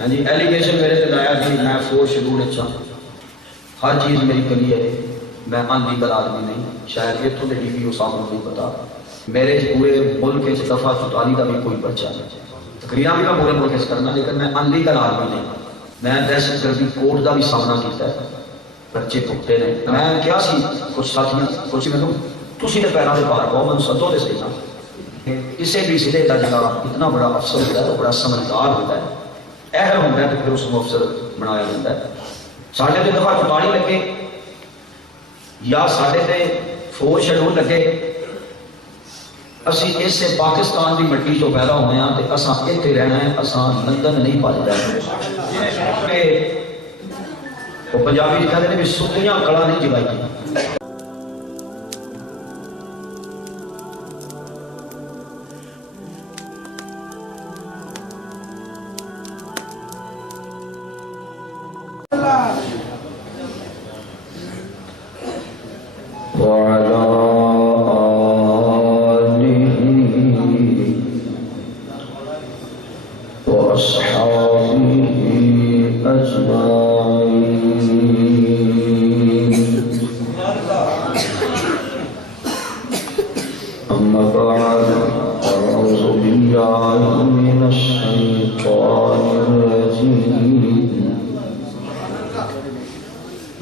ہاں جی ایلیگیشن میرے سے لایا کہ میں فورس شیڈول اچھا ہر چیز میری کلیئر ہے، میں ان لیگل آدمی نہیں، شاید اتوں کے ڈی پی او صاحب کو نہیں پتا، میرے پورے ملک دفعہ 44 کا بھی کوئی پرچہ نہیں، تقریرا بھی میں پورے ملک کرنا، لیکن میں ان لیگل آدمی نہیں، میں دہشت گردی کوڈ کا بھی سامنا کیا ہے، پرچے پٹے نے، میں کیا سی کچھ ساتھی کچھ مینو تھی پیروں کے پار پاؤ مجھے سدو تو صحیح نا، کسی بھی ضلع کا جگہ اتنا بڑا افسر ہوتا ہے تو بڑا سمجھدار ہوتا ہے، اہل ہوتا ہے تو پھر اس کو افسر بنایا جاتا ہے۔ ساڈے تے دفعہ 44 لگے یا ساڈے تے فورس شیڈول لگے، اسی اس پاکستان کی مٹی چو پیدا ہوئے ہیں تو اساں اتنے رہنا ہے، اساں لندن نہیں پالنا ہے۔ وہ پنجابی کہتے ہیں بھی ستیاں کڑا نہیں جلائی۔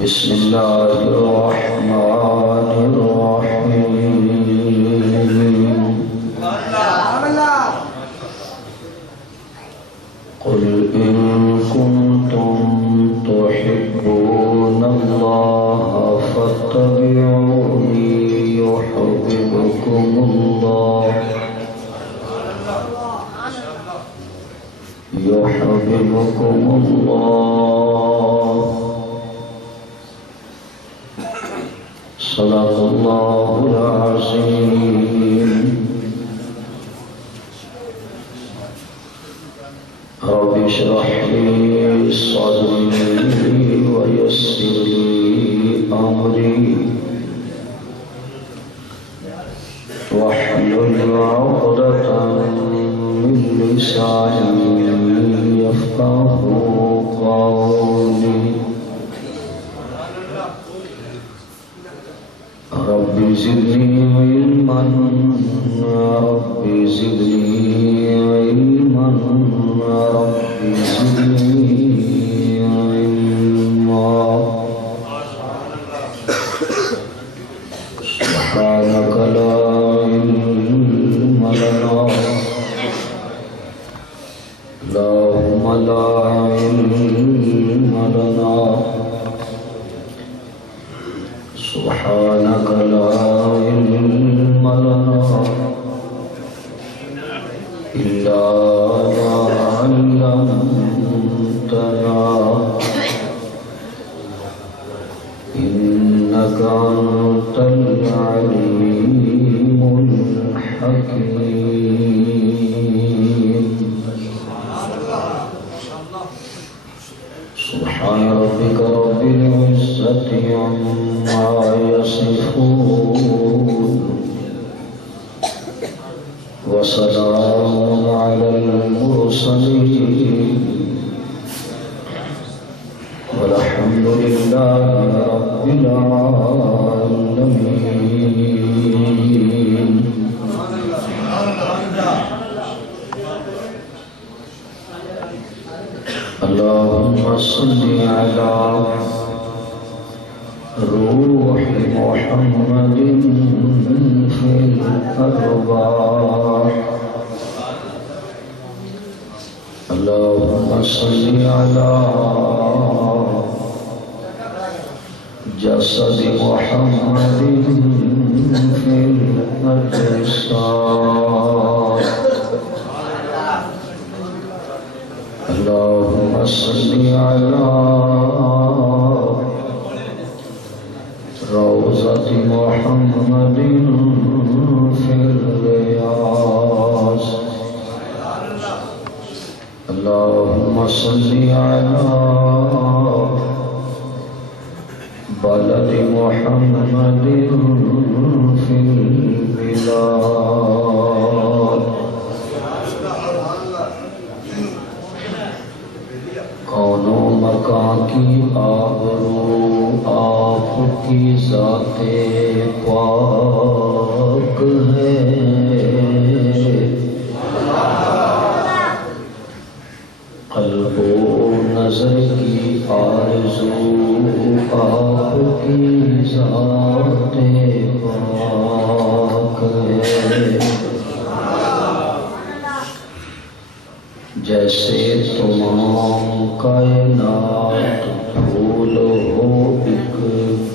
بسم اللہ الرحمن الرحیم قل ان کنتم تحبون اللہ فاتبعونی یحببکم اللہ یحببکم اللہ صدق اللہ العظیم رب اشرح لي صدري ويسر لي امري واحلل عقدة من لساني يفقهوا قولي رب زدني علما رب زدني علما رب زدني علما سبحانك لا علم لنا اللهم لا علم لنا سبحانك لا علم لنا إلا ما علمتنا إنك أنت العليم الحكيم سبحان ربك رب العزة عما يصفون وسلام على المرسلين والحمد لله رب العالمين اللهم صل على روح محمد في الأرواح اللهم صل على جسد محمد في الأجساد اللهم صل على روضة محمد في الرياض اللهم صل على بلد محمد في البلاد کونوں مکان کی آبرو آپ کی ذات پاک ہے، قلب و نظر کی آرزو آپ کی ذات پاک ہے، جیسے تمام کائنات پھول ہو ایک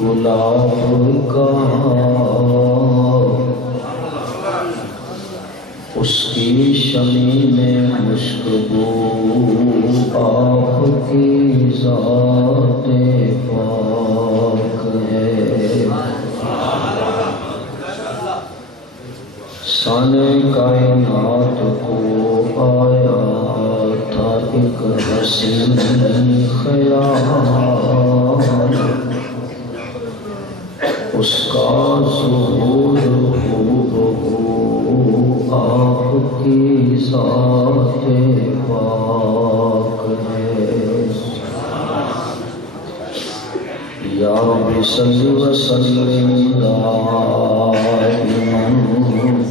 گلاب کا، اس کی شمی میں مشکبو آپ کی ذات پاک ہے، سانے کائنات کو آیا تھا ایک حسین خیال، اس کا ظہور آپ کی ذات پاک ہے، یا رب صلی وسلم دائما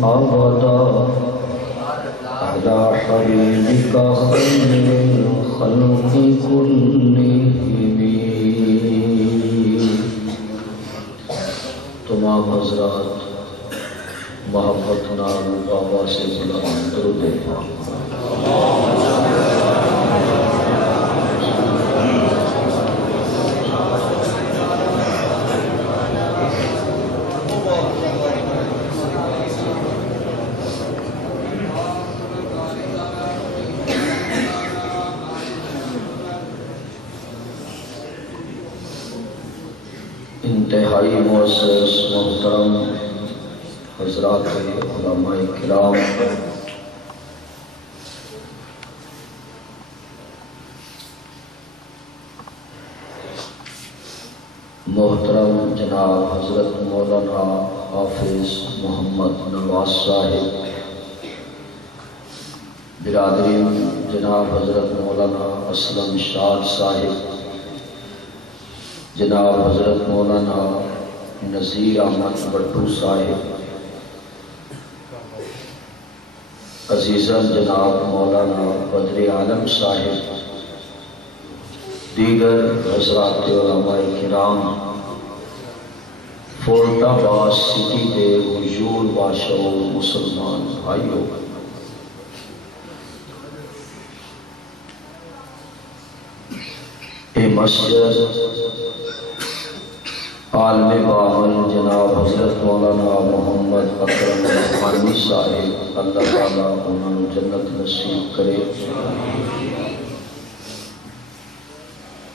ابدا علی حبیبک خیر الخلق کلہم۔ تمام حضرات محبت نام بابا سے بلند درود پاک۔ انتہائی معزز محترم حضرات علماء کرام، محترم جناب حضرت مولانا حافظ محمد نواز صاحب، برادری جناب حضرت مولانا اسلم شاد صاحب، جناب حضرت مولانا نذیر احمد بٹو صاحب، عزیزاً جناب مولانا بدر عالم صاحب، دیگر حضرات علماء کرام، فورٹ آباد سٹی کے حضور باشعور مسلمان بھائیوں، یہ مسجد عالم باول جناب حضرت مولانا محمد اکرم رحمانی صاحب، اللہ تعالیٰ انہوں نے جنت نصیب کرے،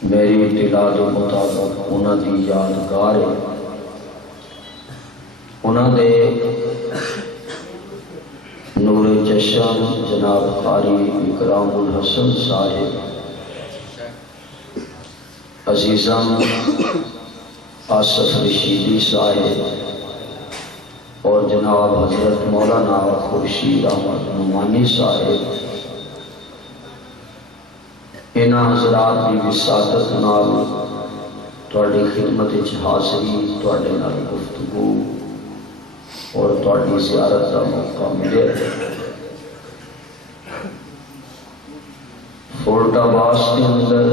میری اطلاع کے مطابق انہوں کی یادگار ہے، انہوں نے نور چشم جناب قاری اکرام الحسن صاحب، عزیزان آصف رشیدی صاحب اور جناب حضرت مولانا خورشید احمد نعمانی صاحب، انہاں حضرات کی وساطت نال تواڈی خدمت وچ حاضری، تواڈے نال گفتگو اور تواڈی زیارت کا موقع ملے۔ فورٹ آباد کے اندر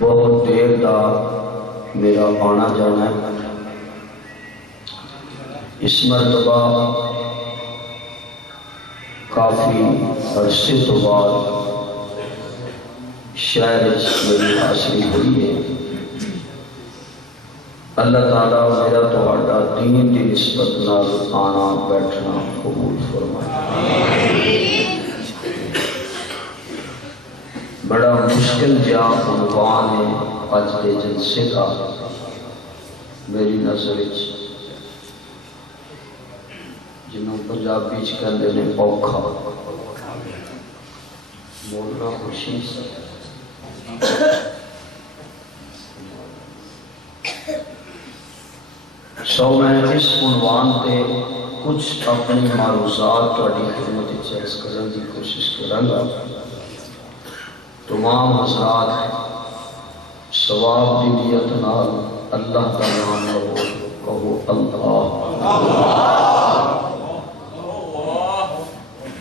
بہت دیر دا میرا آنا جانا ہے، اس مرتبہ کافی عرصے تو بعد شہر میری حاصلی ہوئی ہے۔ اللہ تعالیٰ میرا تہاڈا دین کی نسبت نال آنا بیٹھنا قبول فرمائے۔ بڑا مشکل جا عنوان ہے اج کے جلسے کا میری نظر وچ، جنہوں پنجابی چ کہندے نے اوکھا بولنا خوشی سے۔ سو میں اس عنوان تے کچھ اپنی معروضات تھوڑی خدمت چیز کرنے کی کوشش کروں. تمام حضرات ثواب دی نیت نال اللہ کا نام لو، کہو اللہ.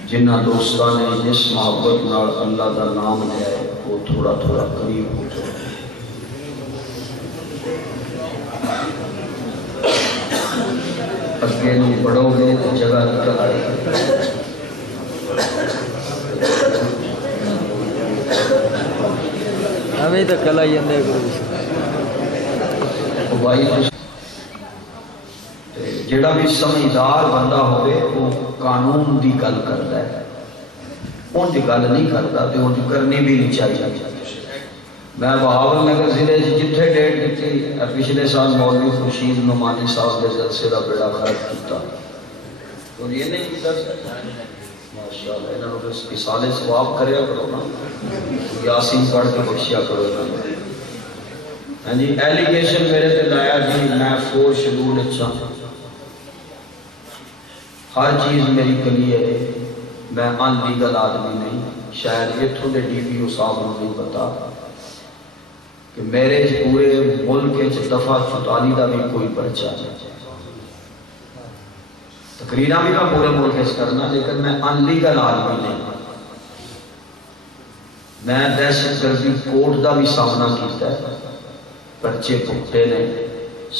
جنہ دوستاں نے جس محبت نال اللہ کا نام لیا ہے وہ تھوڑا تھوڑا قریب ہو جائے. اگے نو بڑھو گے تو جگہ نکل آئے گی. ہمیں تو کل آئی جاندے جڑا بھی سمجھدار بندہ ہوئے وہ قانون دی گل کرتا ہے، ان دی گل نہیں کرتا تو ان دی کرنی بھی نہیں چاہیے. میں بہاول نگر ضلع جتھے ڈیٹ دیتی پچھلے سال مولوی خورشید نعمانی صاحب کے جلسے کا بیڑا خراب کیتا تو یہ نہیں کیتا. ماشاءاللہ انہوں نے مثالیں ثواب کریا کرو نا، یاسین پڑھ کے بخشیا کرو. ہاں جی ایلیگیشن میرے تے لایا جی میں 4 شیڈول اچھا، ہر چیز میری کلیئر ہے، میں ان لیگل آدمی نہیں. شاید اتھوں دے ڈی پی او صاحب کو نہیں پتا کہ میرے پورے ملک دفعہ 44 کا بھی کوئی پرچہ نہیں. تقریرہ بھی میں پورے ملک کرنا، لیکن میں ان لیگل آدمی نہیں. میں دہشت گردی کوٹ کا بھی سامنا کیتا ہے، پرچے پھٹے نے،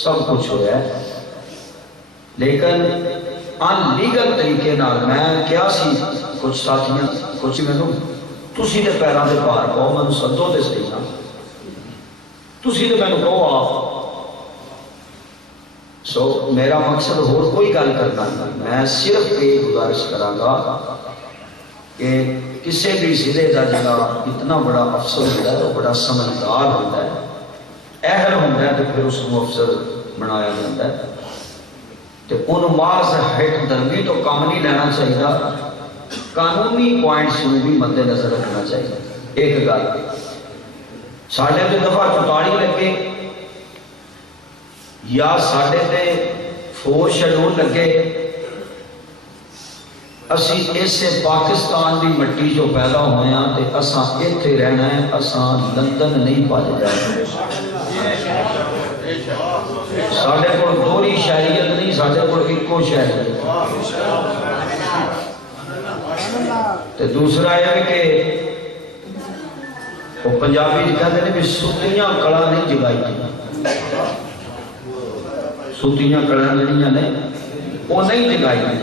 سب کچھ ہوا ہے، لیکن ان لیگل طریقے نال میں کیا سی. کچھ ساتھیاں کچھ مینوں تسی دے پیراں دے پار پاؤ، مینوں سدو تے صحیح نا، تسی تے مینوں کہو آ. سو میرا مقصد اور کوئی گل کرنا نہیں، میں صرف یہ گزارش کراں گا کہ کسی بھی ضلع کا جڑا اتنا بڑا افسر ہوتا ہے وہ بڑا سمجھدار ہوتا ہے، اہل ہوتا ہے، تو پھر اس کو افسر بنایا جاتا ہے. تو ان محض ہٹ درمی تو کام نہیں لینا چاہیے، قانونی پوائنٹس کو بھی مد نظر رکھنا چاہیے. ایک گل ساڈے تے دفعہ 44 لگے یا ساڈے تے 4 شیڈول لگے، اسی اسے پاکستان دی مٹی جو پیدا ہوئے ہیں تے اساں ایتھے رہنا ہے، اساں لندن نہیں پاجے جانا. ساڈے کول دوہری شہریت نہیں، ساڈے کول ایکو شہریت. تے دوسرا یہ کہ وہ پنجابی کہتے ہیں کہ ستیاں کڑا نہیں جگائی گئی، ستیاں کڑا جڑیاں نے وہ نہیں جگائی گئی.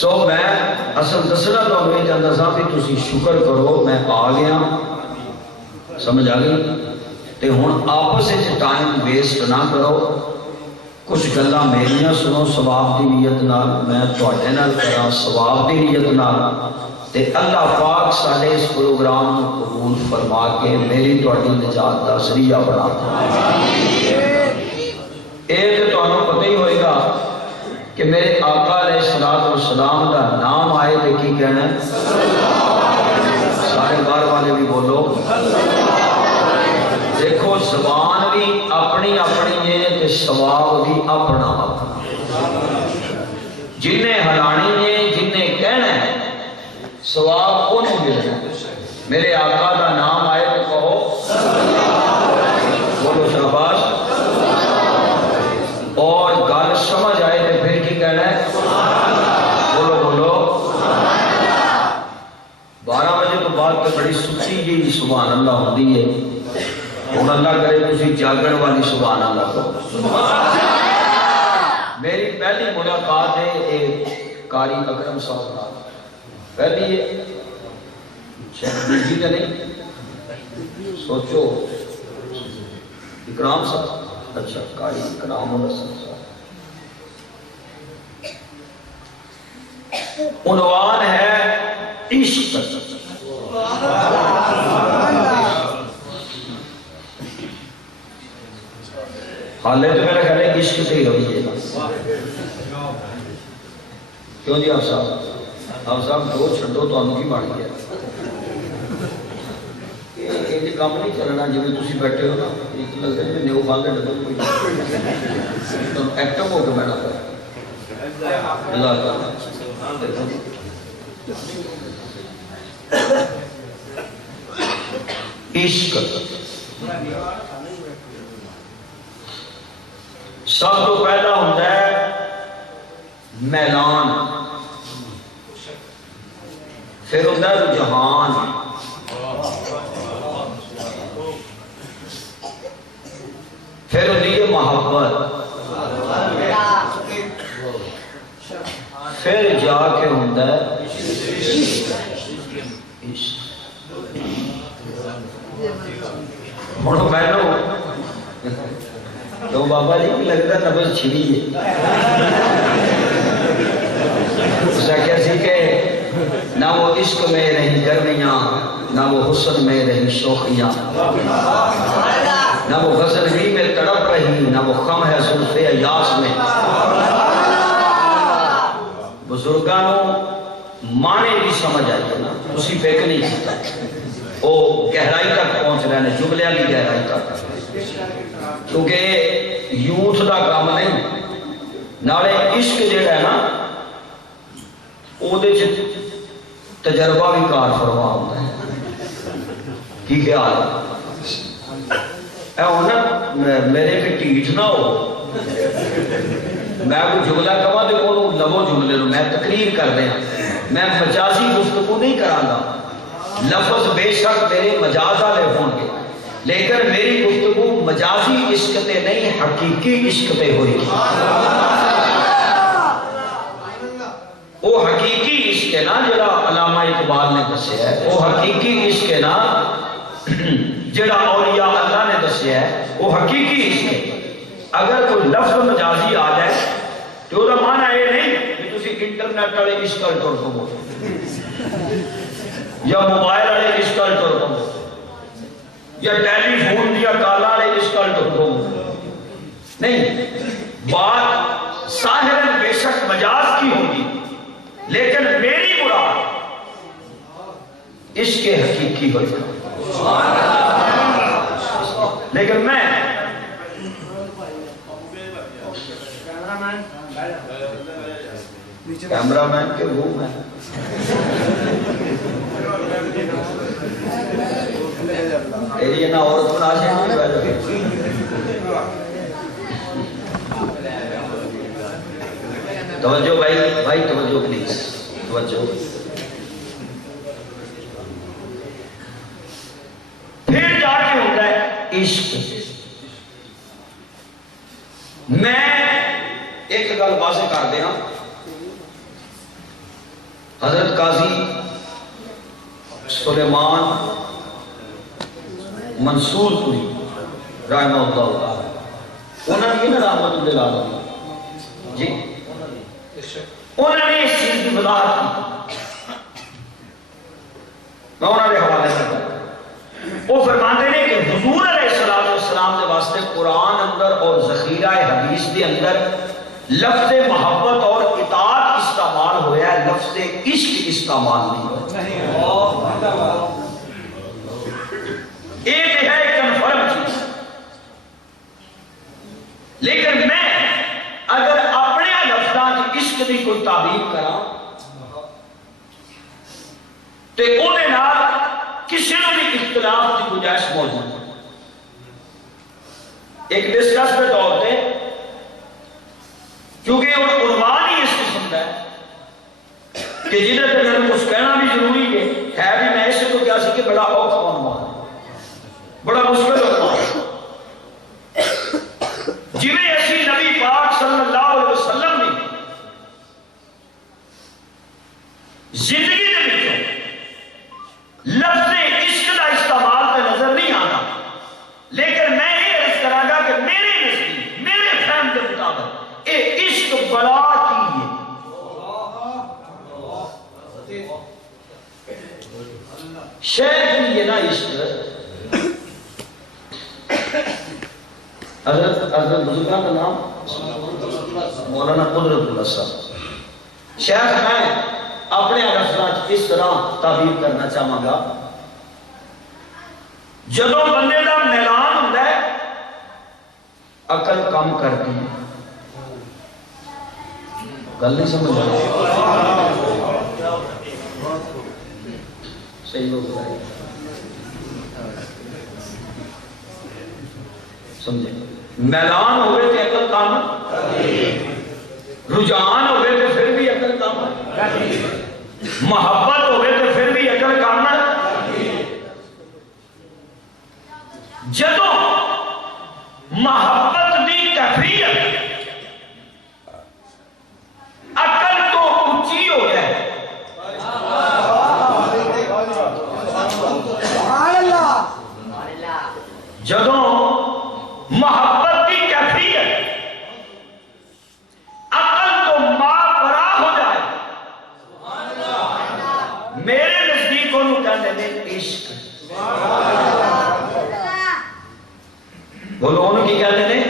سو میں اصل دسنا تو یہ چاہتا سا کہ تسی شکر کرو میں آ گیا، سمجھ آ گئی. تے ہن آپس ٹائم ویسٹ نہ کرو. کچھ گلاں میریاں سنو ثواب دی نیت نال، میں تواڈے نال کراں ثواب دی نیت نال، تے اللہ پاک سارے اس پروگرام کو قبول فرما کے میری تواڈی نجات دا ذریعہ بنا دے. اے تے تانوں پتہ ہی ہوئے گا کہ میرے آقا علیہ الصلوۃ والسلام دا نام آئے تے کی کہنا ہے؟ سارے باہر والے بھی بولو. دیکھو زبان بھی اپنی اپنی ہے تے ثواب بھی اپنا اپنا. جنہیں ہلانی ہے جنہیں کہنا ہے ثواب انہوں ملنا ہے. میرے آقا کا نام آئے تو کہو بولو شاباش. اور گل سمجھ آئے تو پھر کی کہنا ہے؟ بولو بولو. 12 بجے تو بعد تو بڑی سچی جی سبحان اللہ ہوتی ہے. ہوں اللہ کرے تسی جاگن والی سبحان اللہ کو. میری پہلی ملاقات ہے قاری اکرم صاحب نال. پہلی جی نہیں سوچو اکرام صاحب، اچھا قاری اکرام الحسن صاحب. عنوان ہے عشق. حالے تو میرا خیال ہے عشق سے ہی رویے گا. کیوں جی آپ صاحب دو چھڈو تو کی بن گیا. یہ کام نہیں چلنا جی تھی بیٹھے ہو نا، ایک لگتا ہے نیو خان کے ڈبل کوئی ایکٹو ہو کے بیٹھا. عشق سب تو پہلا ہوتا ہے میلان، پھر ہوتا ہے رجحان، پھر ہوتی ہے محبت، پھر جا کے ہوتا ہے عشق۔ ہوں پہلو تو بابا جی بھی لگتا نبض چھڑی ہے، اس نے کیا سی کہ نہ وہ عشق میں رہی گرمیاں، نہ وہ حسن میں رہی شوخیاں، نہ وہ غزل ہی میں تڑپ رہی، نہ وہ خم ہے زلف ایاس میں۔ بزرگانوں مانے بھی سمجھ آئی ہے نا، اسی فکر نہیں کیتا وہ گہرائی تک پہنچ رہے ہیں، جملیاں بھی گہرائی تک، کیونکہ یوتھ دا کام نہیں نالے عشق جڑا ہے نا وہ تجربہ بھی کار فرما ہوتا ہے۔ کی خیال ہے اے ہونا میرے کے ٹھیٹ نہ ہو، میں کوئی جملہ کہا تو وہ لبو جملے لو، میں تقریر کر دیا، میں مجازی گفتگو نہیں کرانا، لفظ بے شک میرے مجاز والے ہوں گے، لیکن میری گفتگو مجازی عشق تے نہیں حقیقی عشق تے ہوئی۔ وہ حقیقی عشق ہے نا جڑا علامہ اقبال نے دسیا ہے، وہ حقیقی عشق ہے نا جڑا اولیاء اللہ نے دسیا ہے، وہ حقیقی عشق ہے۔ اگر کوئی لفظ مجازی آ جائے تو وہ معنی یہ نہیں کہ تسی انٹرنیٹ والے عشق کر کرو یا موبائل والے عشق کر کرو یا ٹیلی فون دیا کالا والے عشق کر کرو، نہیں، بات ظاہراً بے شک مجاز کی ہوگی، لیکن میری مراد عشق حقیقی ہوگا۔ لیکن میں کیمرہ مین کے وہ میں ایریا نہ عورت بنا سے توجہ بھائی توجہ پلیز توجہ۔ پھر جا کے ہوتا ہے عشق۔ میں ایک گل واضح کر دیا، حضرت قاضی سلیمان منصور پوری رحمہ اللہ تعالی انہوں نے نا رحمت اللہ علیہ جی انہوں نے اس چیز کی وضاحت کی، میں انہوں نے حوالے کرتا وہ فرماتے ہیں کہ حضور علیہ السلام کے واسطے قرآن اندر اور ذخیرہ حدیث کے اندر لفظ محبت اور اطاعت استعمال ہوا ہے، لفظ عشق استعمال نہیں ہوا۔ ایک ہے کنفرم چیز، لیکن میں اگر اپنے لفظاں کی عشق کی کوئی تعبیر کرا تو وہ کسی نے بھی اختلاف کی گنجائش موجود ہے۔ ایک ڈسکس کے طور پہ کیونکہ عنوان ہی اس قسم کا ہے کہ جنہیں تک میں کچھ کہنا بھی ضروری ہے بھی میں اسے تو کیا سی کہ بڑا اوکھا عنوان ہے، بڑا مشکل عنوان ہے، جنہیں ایسی نبی پاک صلی اللہ علیہ وسلم نے زندگی نے لکھو لفظ عشق کا استعمال تو نظر نہیں آنا، لیکن میں یہ عرض کرا گا کہ میرے نزدیک میرے فہم کے مطابق اے عشق بلا کی ہے۔ شہر کی یہ نا عشق حضرت بزرگان کا نام مولانا قدرت اللہ صاحب شیخ، میں اپنے لفظات اس طرح تعبیر کرنا چاہوں گا، جدوں بندے کا میلان ہوتا ہے عقل کم کرتی ہے، گل نہیں سمجھ رہے؟ صحیح لوگ بتائیں سمجھے؟ میلان ہوئے کہ عقل کام رجحان ہوئے تو پھر بھی عقل کام محبت ہوئے تو پھر بھی عقل کام جدوں محبت دی کیفیت عقل تو اونچی ہو جائے جدوں محبت کی کیفیت عقل تو ماورا ہو جائے میرے نزدیک انہوں کہتے ہیں عشق بولو انہوں کی کہتے ہیں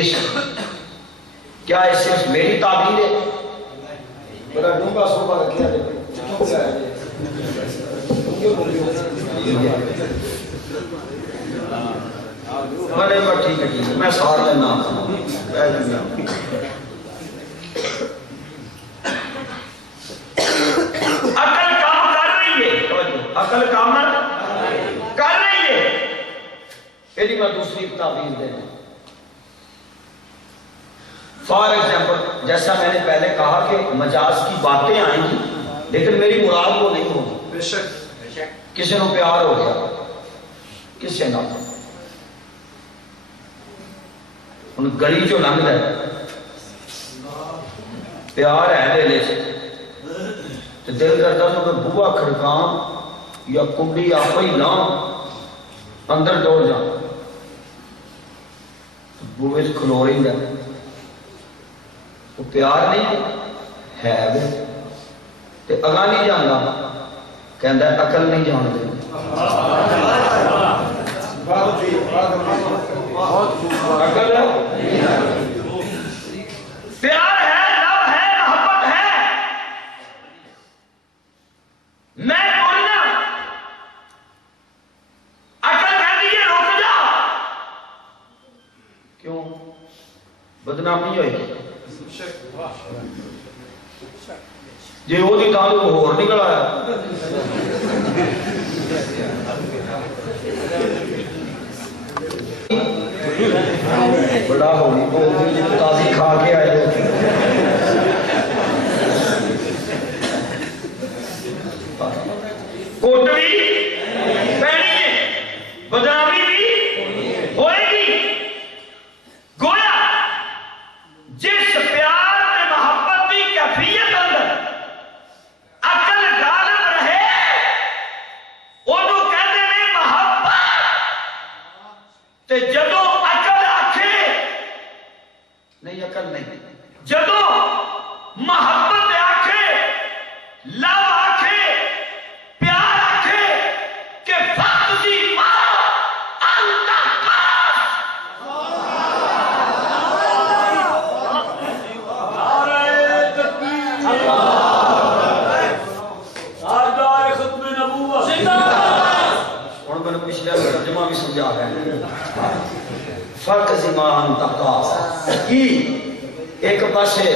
عشق کیا ہے صرف میری تعبیر ہے بڑا ڈونگا صوبہ رکھیا ہے بڑے بڑے ٹھیک ہے میں سارا نام عقل کام کر رہی ہے عقل کام کر رہی ہے یہ میں دوسری تعبیر دینا فار ایگزامپل جیسا میں نے پہلے کہا کہ مجاز کی باتیں آئیں گی لیکن میری مراد وہ نہیں ہوگی بے شک کسی نے پیار ہو گیا کسی نہ ان گلی جو لنگ ہے پیار ہے دل سے تو دل کرتا تو کہ بوا کھڑکاں یا کنڈی آپ ہی نہ اندر دوڑ جا بوے سے کھلو رہی ہے وہ پیار نہیں ہے وہ تے اگاں نہیں جانا کہندا ہے عقل نہیں جان دے عقل پیار ہے لو ہے محبت ہے میں بولنا عقل کہتی ہے رک جا کیوں بدنامی ہوئی جی وہ دی تاں تو ہور نکل آیا بڑا ہوئی وہ تازی کھا کے آئے کوٹ بھی پہنی ہے بدنامی بھی ہوئے گی گویا جس پیار میں محبت کی کیفیت اندر عقل غالب رہے انہوں کہتے ہیں محبت تے جدوں عقل آکھے نہیں عقل نہیں جدوں محبت آکھے لو آکھے پیار آکھے کہ فقط دی ماں انتا پچھلے ترجمہ بھی سمجھا ہے فرق زمان تقاس کی ایک پاسے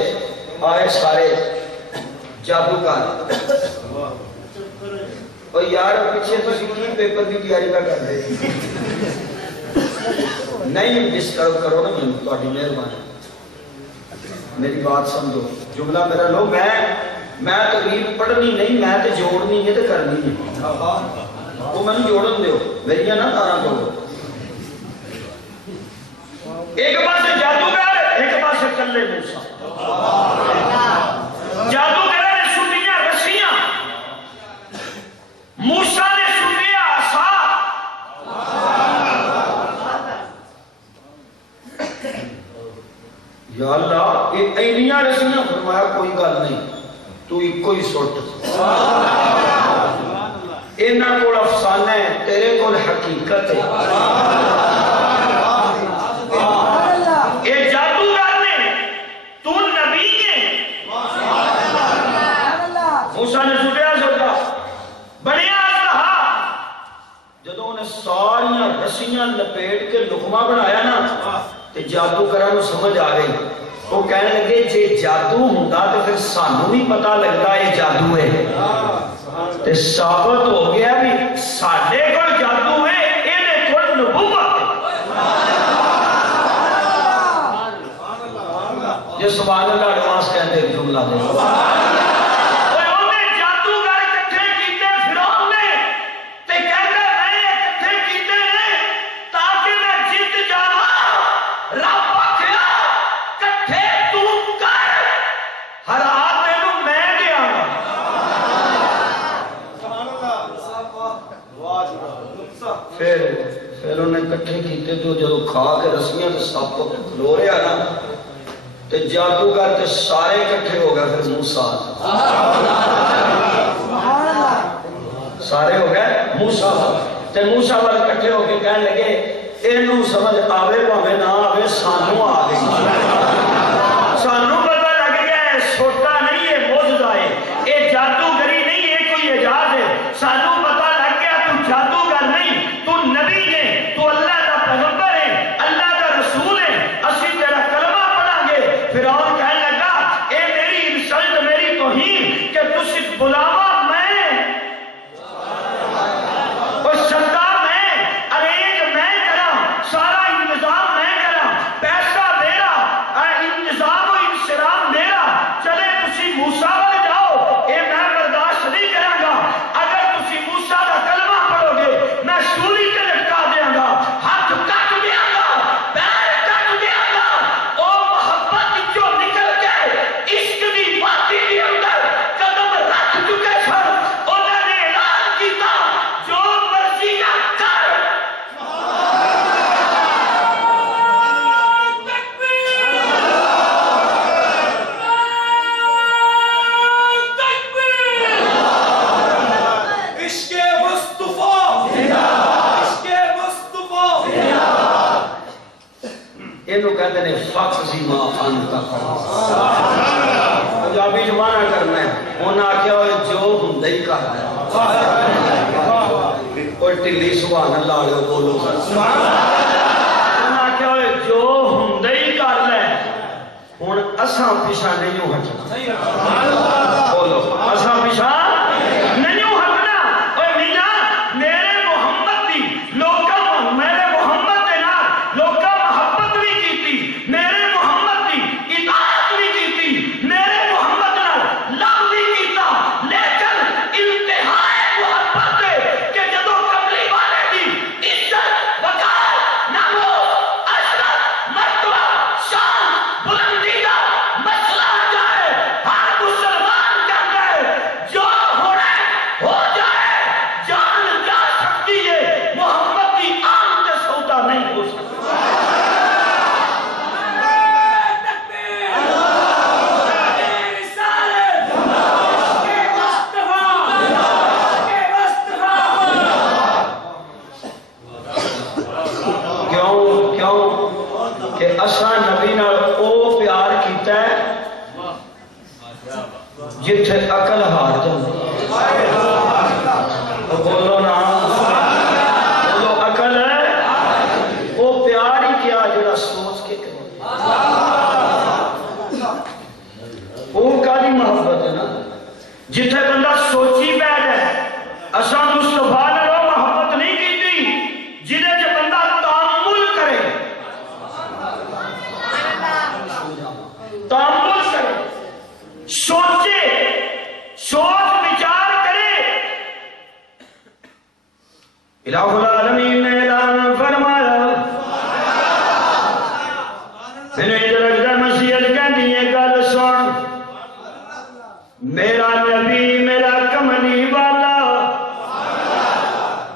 آئے سارے جادوگر اور یار پیچھے تو سکی پیپر کی تیاری کا کر دے نہیں ڈسٹرب کرو نا میں تو آٹھی مہربانی میری بات سمجھو جملہ میرا لو میں تقریب پڑھنی نہیں میں تے جوڑنی ہے تے کرنی ہے وہ میں نے جوڑن دیو میری نا تارا جوڑو ایک پاس جادوگر ایک پاس کلے موسیٰ جادوگر نے سنیا رسیاں موسیٰ نے سنیا عصا یا اللہ یہ اینیاں رسیاں فرمایا کوئی گل نہیں تو ایک کوئی سوٹ اینا کول افسانہ ہے تیرے کول حقیقت ہے اے جادوگر نے تو نبی ہے موسیٰ نے سٹیا سوچا بڑیا کہا جدو انہیں ساری رسیاں لپیٹ کے لقمہ بنایا نا تے جادوگراں نو سمجھ آ گئی وہ کہنے لگے جے جادو ہوندا تو پھر سانوں بھی پتہ لگتا ہے جادو ہے تے ثابت ہو گیا بھی ساڈے کول جادو ہے ایدے کول نبوت ہے جے سبحان اللہ ایڈوانس کہندے جملہ دے پھر انہیں کٹھے کیتے تو جب کھا کے رسمیاں تو سب کو کھلو رہا نا تو جادوگر تے سارے کٹھے ہو گئے پھر موسیٰ سارے ہو گئے موسیٰ تے موسیٰ والے کٹھے ہو کے کہنے لگے اینو سمجھ آوے پاوے نہ آوے سانوں آ گئی سانوں پتہ لگ گیا ہے چھوٹا نہیں ہے موجودہ ہے یہ جادوگری نہیں ہے کوئی اعجاز ہے سانوں پتہ لگ گیا تو جادوگر نہیں تو نبی ہے تو اللہ کا پیغمبر ہے اللہ کا رسول ہے اسی تیرا کلمہ پڑھیں گے فرعون کہنے لگا اے میری انسلٹ میری توہین کہ تو صرف بلاوا میں اور شدہ میں ارینج میں کرا سارا انتظام میں کرا پیسہ میرا انتظام و انسرام میرا چلے تسی موسیٰ والے جاؤ اے میں برداشت نہیں کروں گا اگر تسی موسیٰ کا کلمہ پڑھو گے میں سولی تے لٹکا دیاں گا ہاتھ کٹ دیاں گا پیر کٹ دیاں گا او محبت جو نکل کے عشق دی باتی دی اندر قدم رکھ چکے سن انہوں نے اعلان کیتا جو مرضی کر عشق مصطفیٰ عشق مصطفیٰ اینو کہتے ہیں فقزی ما انت پنجابی زمانہ کرنا ہے انہاں آکھیا ہوئے جو ہندے ہی کر رہا ہے اور ٹلی سبحان اللہ علیہ بولو انہاں آکھیا ہوئے جو ہندے ہی کر رہا ہے ہن اساں پیچھے نہیں ہٹنا بولو اساں پیچھے نہیں ہٹنا اوے میاں میرے محمد دی لوکاں میرے محمد دے نال لوکاں محبت بھی کیتی میرے محمد دی اطاعت بھی کیتی میرے محمد نال لو بھی کیتا لیکن انتہائی محبت ہے کہ جدوں کملی والے دی عزت وقار ناموس عظمت مرتبہ شان بلندی دا مسئلہ آ جائے ہر مسلمان کہتا ہے جو ہونا ہے ہو جائے جان جا سکتی ہے محمد کی آن کے سودا نہیں ہو سکتا کیوں کہ اساں نبی نال او پیار کیتا ہے جتھے عقل ہار جاندی بولو نا بولو عقل ہے وہ پیار ہی کیا جڑا سوچ کے کرے وہ کاری محبت ہے نا جتھے بندہ سوچی پہ جائے اساں مصطفیٰ نے وہ محبت نہیں کیتی جدے چ بندہ تامل کرے تامل کرے سوچے سوچ بچار کرے الہ العالمین نے اعلان فرمایا میں درجہ مسیحت کہتی ہے گل سن میرا نبی میرا کملی والا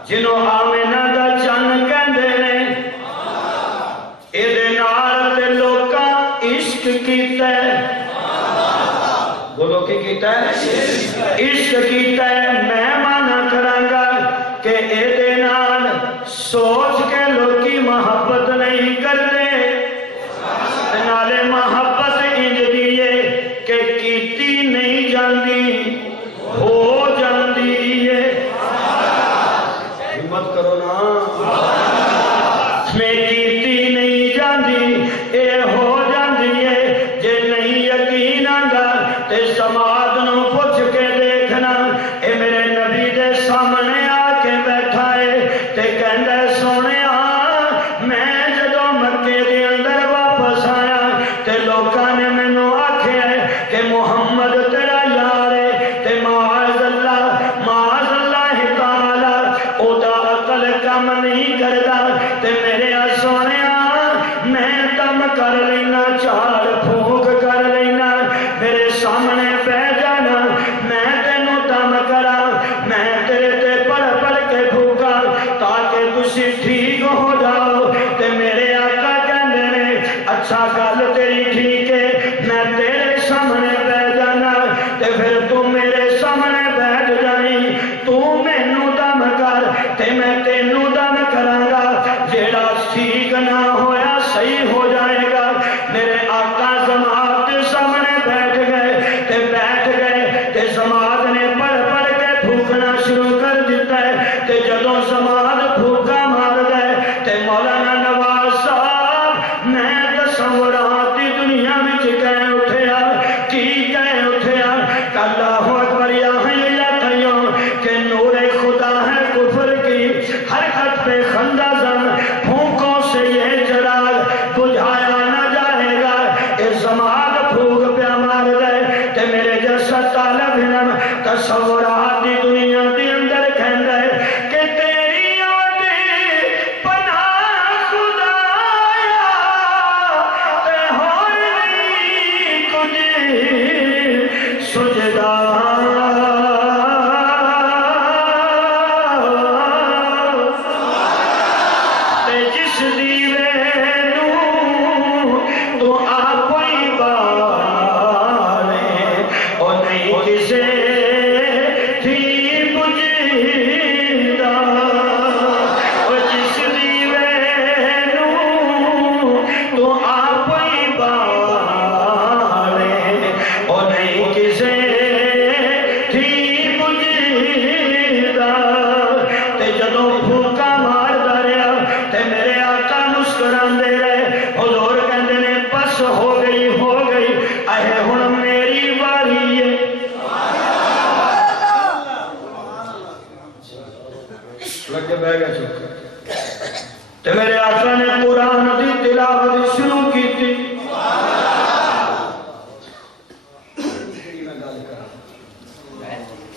جنہوں آمینہ دا چن کہندے نے ایدے نال تے لوکاں عشق کیتا ہے بولو کی کیتا ہے عشق کیتا ہے میں مانا کراں گا کہ ایدے نال سوچ کے لوکی محبت نہیں کرتے نالے محبت انج دیئے کہ کیتی نہیں جاندی ہو جاندی ہے ہمت کرو نا میں کیتی نہیں جاندی اے ہو جاندی ہے جے سامنے آ کے بیٹھا ہے تے کہندا سونے میں جدوں مکے دے اندر واپس آیا تے لوکاں نے مینوں آکھیا کہ محمد تیرا یار ہے تے معاذ اللہ تعالی او دا عقل کم نہیں کردا تے میرے سونیا میں دم کر لینا چال پھونک کر لینا میرے سامنے بیٹھ جانا میں تینوں دم کرا میں تیرے تے پڑھ پڑھ کے پھونکا تاکہ تسی ٹھیک ہو جاؤ تے میرے آقا کہندے نے اچھا گل تیری ٹھیک ہے میں تیرے سامنے بیٹھ جانا تے پھر تو میرے سامنے بیٹھ جائیں تو مینوں دم کر تے میں تینوں دم کراں گا جیڑا ٹھیک نہ ہویا صحیح ہو جائے گا میرے آقا جماعت کے سامنے بیٹھ گئے تے جماعت نے پڑھ پڑھ کے پھونکنا شروع کر دیتا ہے تے جدوں جماعت پھونکا مار گئے تے مولانا نواز صاحب میں تصورات دی دنیا وچ کہہ اٹھیا کی کہہ اٹھیا اللہ اکبر یا حی یا قیوم کہ نور خدا ہے کفر کی حرکت پہ خندہ زن پھونکوں سے یہ چراغ بجھایا نہ جائے گا اس جماعت پھونک پہ مار گئے تے میرے جیسا طالب علم تصورات دی دنیا دی اندر کہندا ہے کہ تیری آٹی پناہ خدایا تے ہوئی کچھ سجدہ جس دیوے تو آپ کوئی بارے اور نہیں کسے تھی بجھیدہ اور جس دیوے تو آپ کوئی بارے اور نہیں کسے تھی بجھیدہ تے جدوں پھونکا ماردا رہیا تے میرے آقا مسکراندے رہے حضور کہندے نے بس ہو گئی اے ہن میری واری ہے لگے بہ گیا چپ تے میرے آقا نے قرآن دی تلاوت شروع کیتی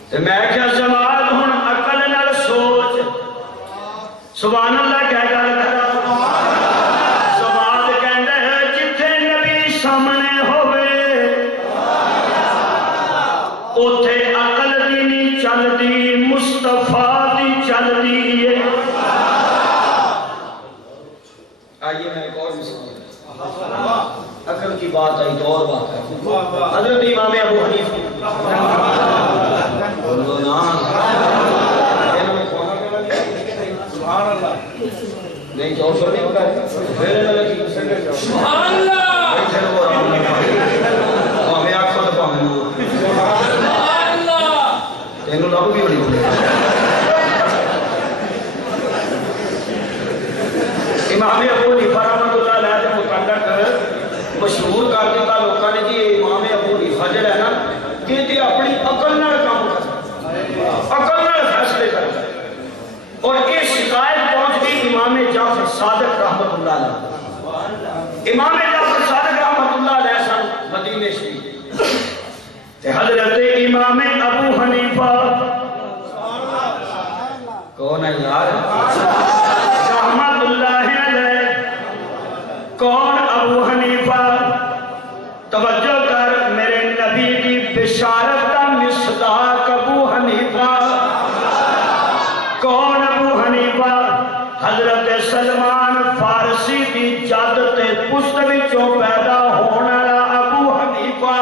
تے میں کیا جماعت ہن عقل نال سوچ سبحان اللہ کہہ گل کرا جماعت کہندا ہے جتھے نبی سامنے ہوئے اوتھے عقل دی نہیں چلدی مصطفیٰ دی چلدی ہے آئیے میں ایک اور مثال عقل کی بات آئی تو اور بات ہے حضرت امام ابو حنیفہ بولو نا نہیں جو سو نہیں پکا سبحان اللہ ہمیں آنکھوں تو پاؤں نور سبحان اللہ تینوں لب بھی بڑی بڑی امام ابو حنیفہ رحمۃ اللہ علیہ کے متعلق مشہور کر دیتا لوگوں نے کہ امام ابو حنیفہ جڑا ہے نا کہ تے اپنی عقل نال کام کرتا عقل نال فیصلے کرتا اور یہ شکایت پہنچ گئی امام جعفر صادق رحمۃ اللہ علیہ امام جعفر صادق رحمۃ اللہ علیہ سن مدینے شریف تے حضرت امام ابو حنیفہ کون ہے یار رحمت اللہ علیہ کون ابو حنیفہ توجہ کر میرے نبی کی بشارت کا مصداق ابو حنیفہ کون ابو حنیفہ حضرت سلمان فارسی کی جد تے پشت وچوں پیدا ہونے والا ابو حنیفہ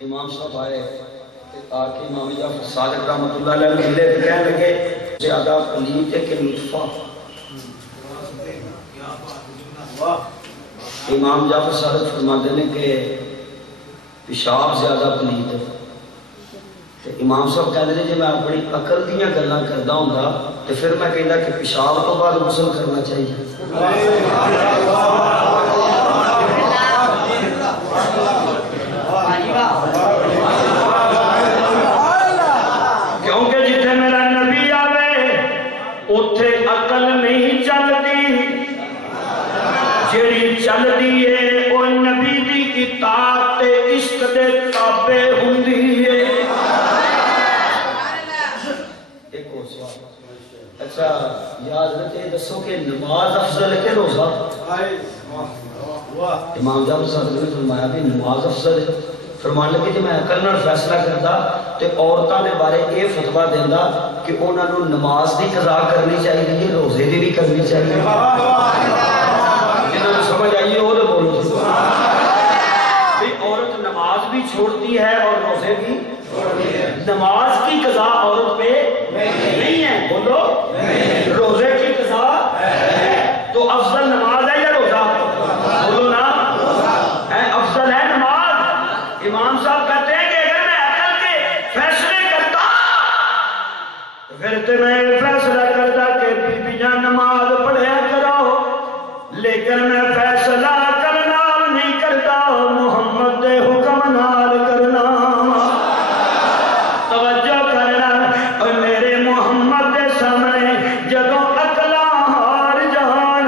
امام صاحب آئے آکے امام جعفر صادق رحمۃ اللہ علیہ ملے تو کہنے لگے زیادہ پلید ہے کہ لطفہ امام جعفر صادق فرماتے ہیں کہ پیشاب زیادہ پلید ہے امام صاحب کہتے ہیں جی میں اپنی عقل دیاں گلاں کردا ہوندا تے پھر میں کہندا کہ پیشاب تو بعد غسل کرنا چاہیے حضرت یہ دسو کہ نماز افضل ہے کہ روزہ؟ امام جعفر صاحب نے فرمایا بھی نماز افضل ہے. فرمان لگے کہ میں عقل نال فیصلہ کرتا تے عورتاں دے بارے یہ فتوا دیندا کہ انہاں نوں نماز دی قضا کرنی چاہیے روزے دی بھی کرنی چاہیے. جنہاں نوں سمجھ آئیے وہ تو بولو بھی عورت نماز بھی چھوڑتی ہے اور روزے بھی چھوڑتی ہے. نماز کی قضا عورت پہ نہیں ہے. بولو روزے کی قضا ہے. تو افضل نماز ہے یا روزہ؟ بولو نا افضل ہے نماز. امام صاحب کہتے ہیں کہ اگر میں عقل کے فیصلے کرتا پھر تو میں فیصلہ کرتا کہ بی بی جان نماز پڑھیا کرو لیکن میں فیصلہ کرنا نہیں کرتا محمد دے حکم نال کرنا. توجہ کرنا اور میرے محمد دے سامنے جدوں عقلاں ہار جان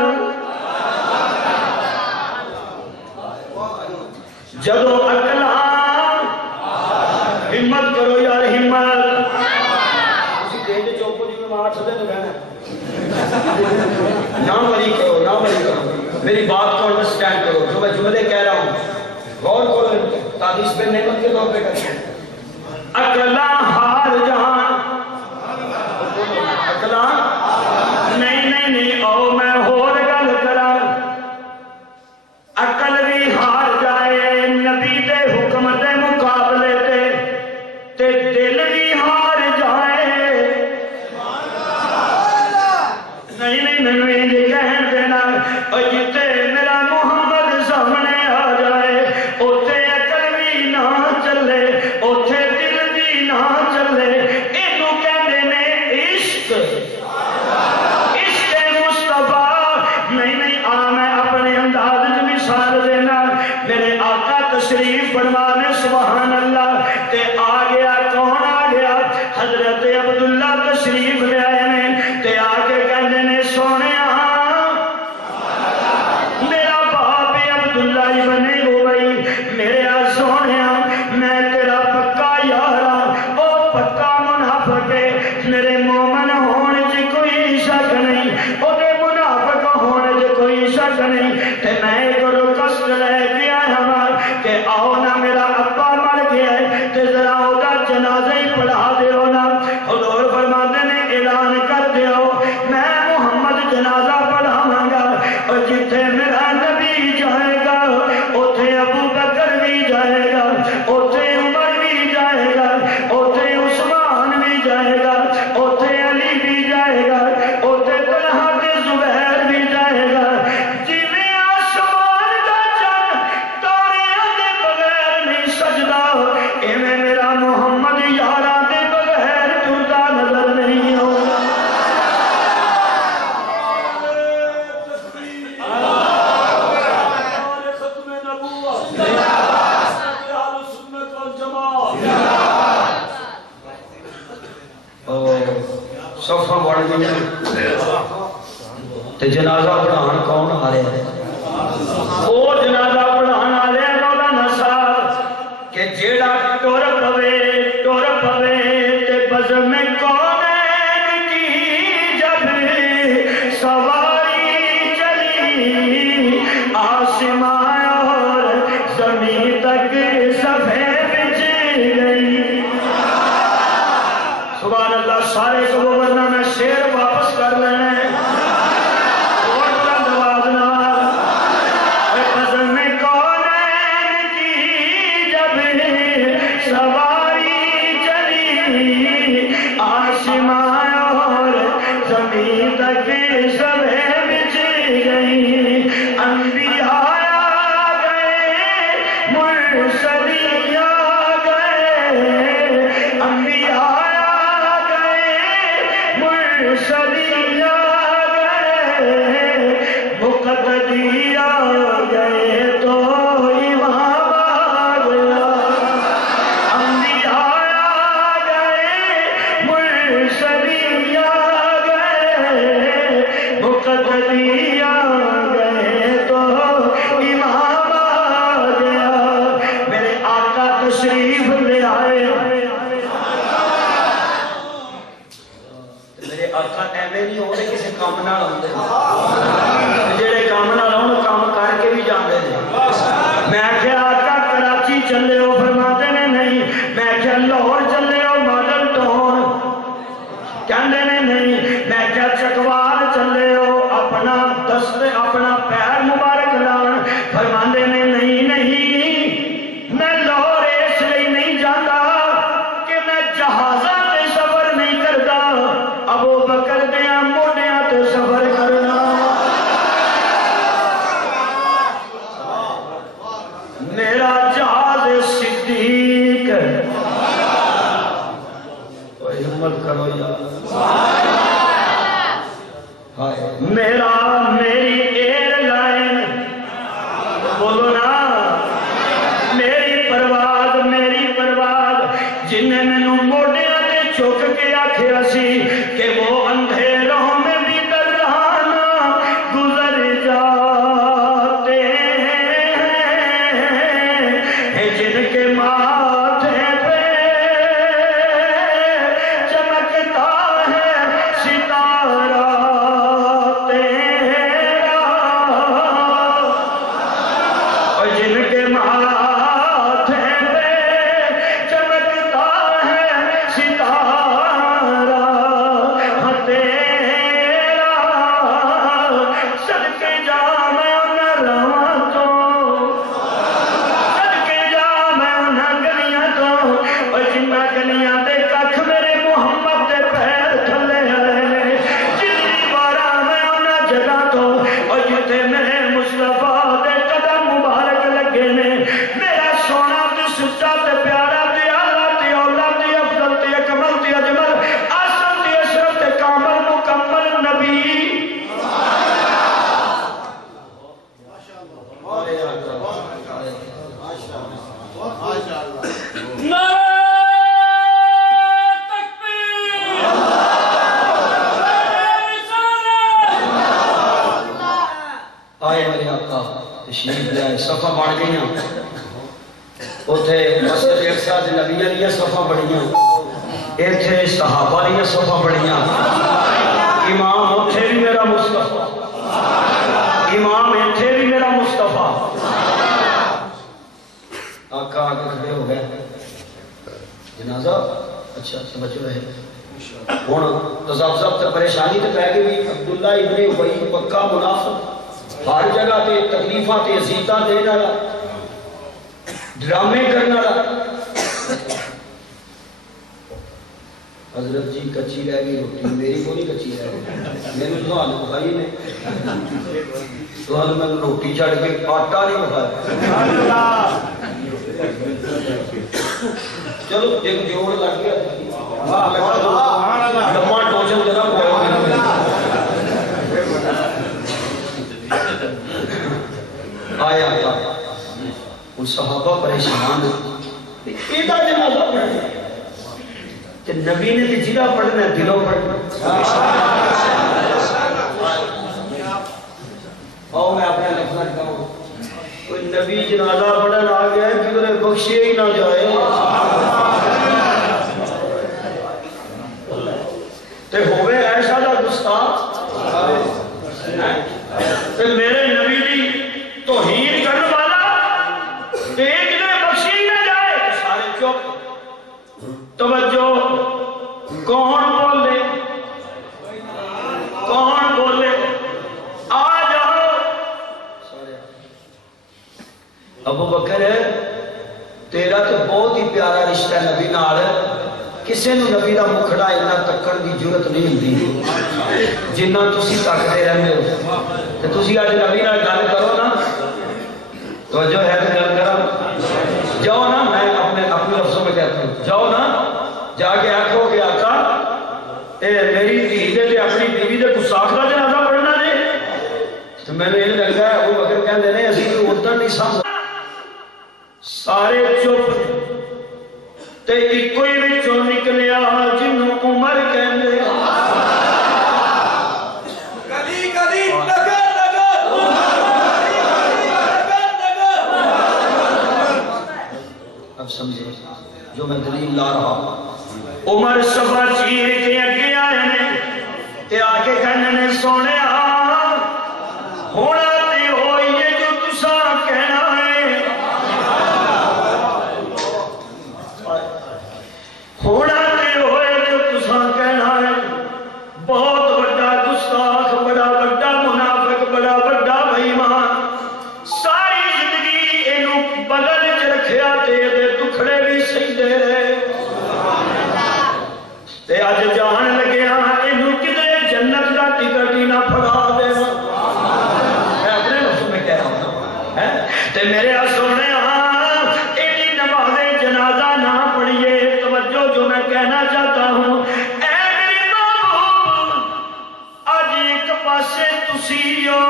جدوں عقلاں ہمت کرو یار ہمت. اسی دین چوکو جی میں مار سدے تو کہنا نہ مری کرو نہ مری کرو. میری بات کو انڈرسٹینڈ کرو. جو میں جملے کہہ رہا ہوں غور کرو. تحدیث پہ نعمت کے طور پہ کریں. عقلاں ہار جہاں عقلاں نہیں او میں ہور گل کراں. عقل بھی ہار جائے نبی دے حکم دے مقابلے تے دل بھی ہار جائے. نہیں میں کہہ دینا اور جتے میرا محمد سامنے آ جائے اوتھے عقل بھی نہ چلے اوتھے دل بھی نہ چلے. اینو کہندے نے عشق مصطفیٰ. نہیں میں اپنے انداز میں مثال دینا. میرے آقا تشریف فرمانے سبحان اللہ تے آ گیا. کون آ گیا؟ حضرت عبداللہ تشریف لے آئے نے تے آ کے کہنے نے سونے میرا باپ عبداللہ ہی بنے ہو گئی. میرا سونے میں تیرا پکا یارا او پکا منافق ہے. میرے مومن ہونے جی کوئی شک نہیں او دے منافق ہونے جی کوئی شک نہیں. تے میں کرو کشت لے کے آیا ہوں کہ آؤ نا میرا ابا مر گیا ہے تے ذرا او دا جنازہ ہی پڑھا دیو نا. حضور فرماتے نے اعلان کر دیو میں محمد جنازہ پڑھاواں گا اور جتھے میرا نبی جائے گا اوتھے ابو بکر بھی جائے گا اوتھے عمر بھی جائے گا اوتھے عثمان بھی جائے گا اوتھے علی بھی جائے گا اوتھے طلحہ تے زبیر بھی جائے گا. جویں آسمان دا چن تاریاں دے بغیر نہیں سجدا ایویں میرا محمد یاراں دے بغیر ٹردا نظر نہیں آؤں. صفحہ بڑھ گئی تے جنازہ پڑھان کون آ رہے ہیں؟ وہ جنازہ پڑھان آ رہے ہیں مولانا صاحب کہ جیڑا ٹور پوے تے بزم کونین کی جب سواری چلی آسمان اور زمین تک صفحے بچ گئی. سبحان اللہ. سارے کو ورنہ میں شعر واپس کر لینا ہے اور بلند آواز نال. بزم کونین کی جب سواری چلی آسمان اور زمین تک صفحے بچ گئی. انبیاء آ گئے مرسلین آ گئے انبیاء کہندے نے نہیں. میں کیا چکوال چلے ہو اپنا دستے اپنا پیر مبارک لان. فرماندے نے نہیں نہیں میں لاہور اس لیے نہیں جاتا کہ میں جہازاں تے سفر نہیں کرتا. ابو بکر دیاں موڈیاں تے سفر کرنا. میرا جہاز صدیق. کوئی ہمت کرو یار. میری ایئر لائن بولو نا. میری پرواز جن نے مینوں موڈیاں تے چک کے آکھیا سی کہ وہ اندھیروں میں بھی درانہ گزر جاتے ہیں جن کے ماتھے پہ چمکتا ہے ستارہ تیرا اور جن کے ماتھے پہ چمکتا ہے ستارہ تیرا. صدقے جا میں انہاں راہاں تو, صدقے جا میں انہاں گلیاں تو, اور جنہاں گلیاں دے ککھ میرے محمد دے پیر تھلے آئے. جتنی بارا میں انہاں جگہ تو, اور جتے میرے مصطفیٰ دے قدم مبارک لگے نے. میرا سونا تے سچا تے پیارا تے اعلیٰ تے اولا تے افضل تے اکمل تے اجمل احسن تے اشرف تے کامل مکمل نبی نعرہ تکبیر. نعرہ رسالت. آئے میرے آقا تشریف لے آئے. صفحہ بڑھ گئیاں اوتھے مسجد اقصی دے نبیاں دیاں صفحہ بڑھیاں, ایتھے صحابہ دیاں صفحہ بڑھیاں. امام اوتھے بھی میرا مصطفیٰ, امام ایتھے بھی میرا مصطفیٰ. آقا آگے کھڑے ہو گئے. جنازہ اچھا سمجھ رہے ہوں تذبذب تے پریشانی تے پہ گئی. عبداللہ ابن ابی پکا منافق, ہر جگہ تے تکلیفاں تے اذیتاں دینے والا, ڈرامے کرنے والا. حضرت جی کچی رہ گئی روٹی, میری کو نہیں کچی رہ گئی. میں نے تو بھائی نے تو میں روٹی چھڑ کے آٹا نہیں بخایا. چلو ایک جوڑ لگ گیا. لمبا ٹوچن جنا آیا ان صحابہ پریشان. ایڈا جنازہ پڑھنا تے نبی نے تے جگہ پڑھنا دلوں پڑھنا. آؤ میں اپنے لفظ کہوں, کوئی نبی جنازہ پڑھن آ گیا کدھر بخشے ہی نہ جائے. تے ہوئے ایسا دا گستاخ تے میرے نبی دی توہین کرنے والا تے کدھر بخشے ہی نہ جائے. سارے چپ. توجہ, کون بولے کون بولے آ جاؤ. ابو بکر تیرا تو بہت ہی پیارا رشتہ ہے نبی نال. کسی نے نبی دا مکھڑا اتنا تکڑ دی ضرورت نہیں ہوتی جنہ تسی تکتے رہتے ہو. تے تسی اج نبی نال گل کرو نا, توجہ ہے تو گل کرو. جاؤ نا, میں اپنے لفظوں میں کہتا ہوں, جاؤ نا جا کے آکھو کہ آقا اے میری دھی دے تے اپنی بیوی دے گستاخ دا جنازہ پڑھنا نے. تو میں نے یہ لگتا ہے ابو بکر کہندے نے اسی کوئی اردن نہیں سمجھ. سارے چپ تے ایک ہی وچوں نکلیا جنوں عمر کہندے. کدی کدی لگا لگا اب سمجھے جو میں دلیل لا رہا ہوں. عمر صفا چیر کے اگے آئے نے تے آگے کہنے نے سونے ہونا تے ہوئی ہے جو تساں کہنا ہے. ہونا تے ہوئے جو تساں کہنا ہے. اج جان لگیا اینو کدھر جنت دا ٹکٹ ہی نہ پھڑا دینا. میں اپنے لفظوں میں کہہ رہا ہوں ہے تے میرے سونے ایڈی نماز جنازہ نہ پڑھیے. توجہ جو میں کہنا چاہتا ہوں اے میری محبوب اج ایک پاسے تسی ہو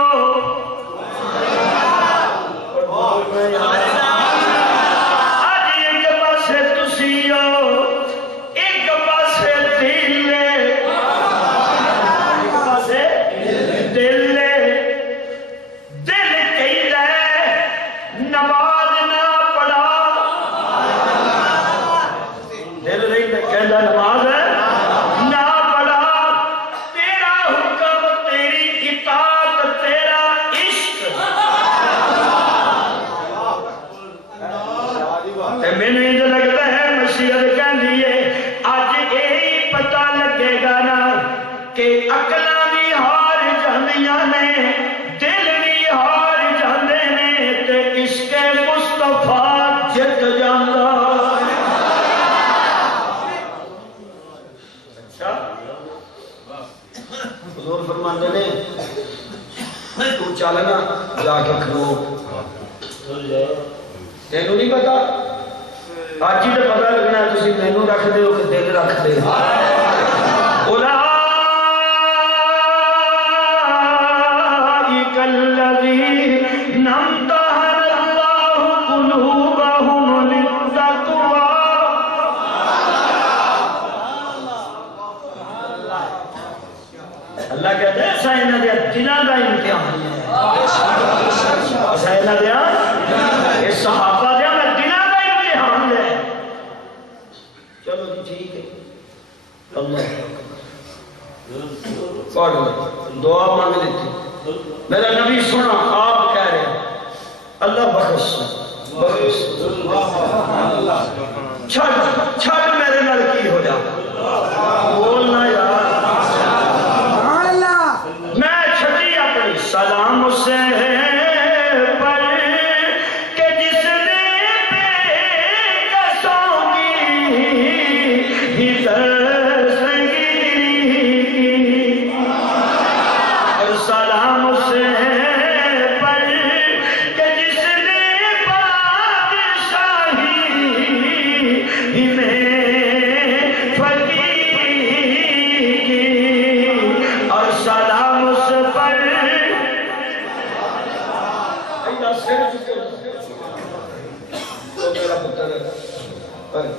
چلنا جا کے کھلو. تینوں نہیں پتا اج ہی تو پتا لگنا تھی مینوں رکھ دے ہو کہ دل رکھ دے. اولئک الذین امتحن اللہ قلوبہم للتقوی. اللہ کہتے ہیں ایسا انہاں دے دلاں دا امتحان ہے. یہ صحابہ دیا میں دنوں کا امتحان ہے. چلو جی ٹھیک ہے اللہ پڑھ دعا مانگ لیتی. میرا نبی سنا آپ کہہ رہے ہیں اللہ بخش بخش چھڑ میرے نال کی ہو جا بولنا یار. میں چھٹی اپنی سلام سے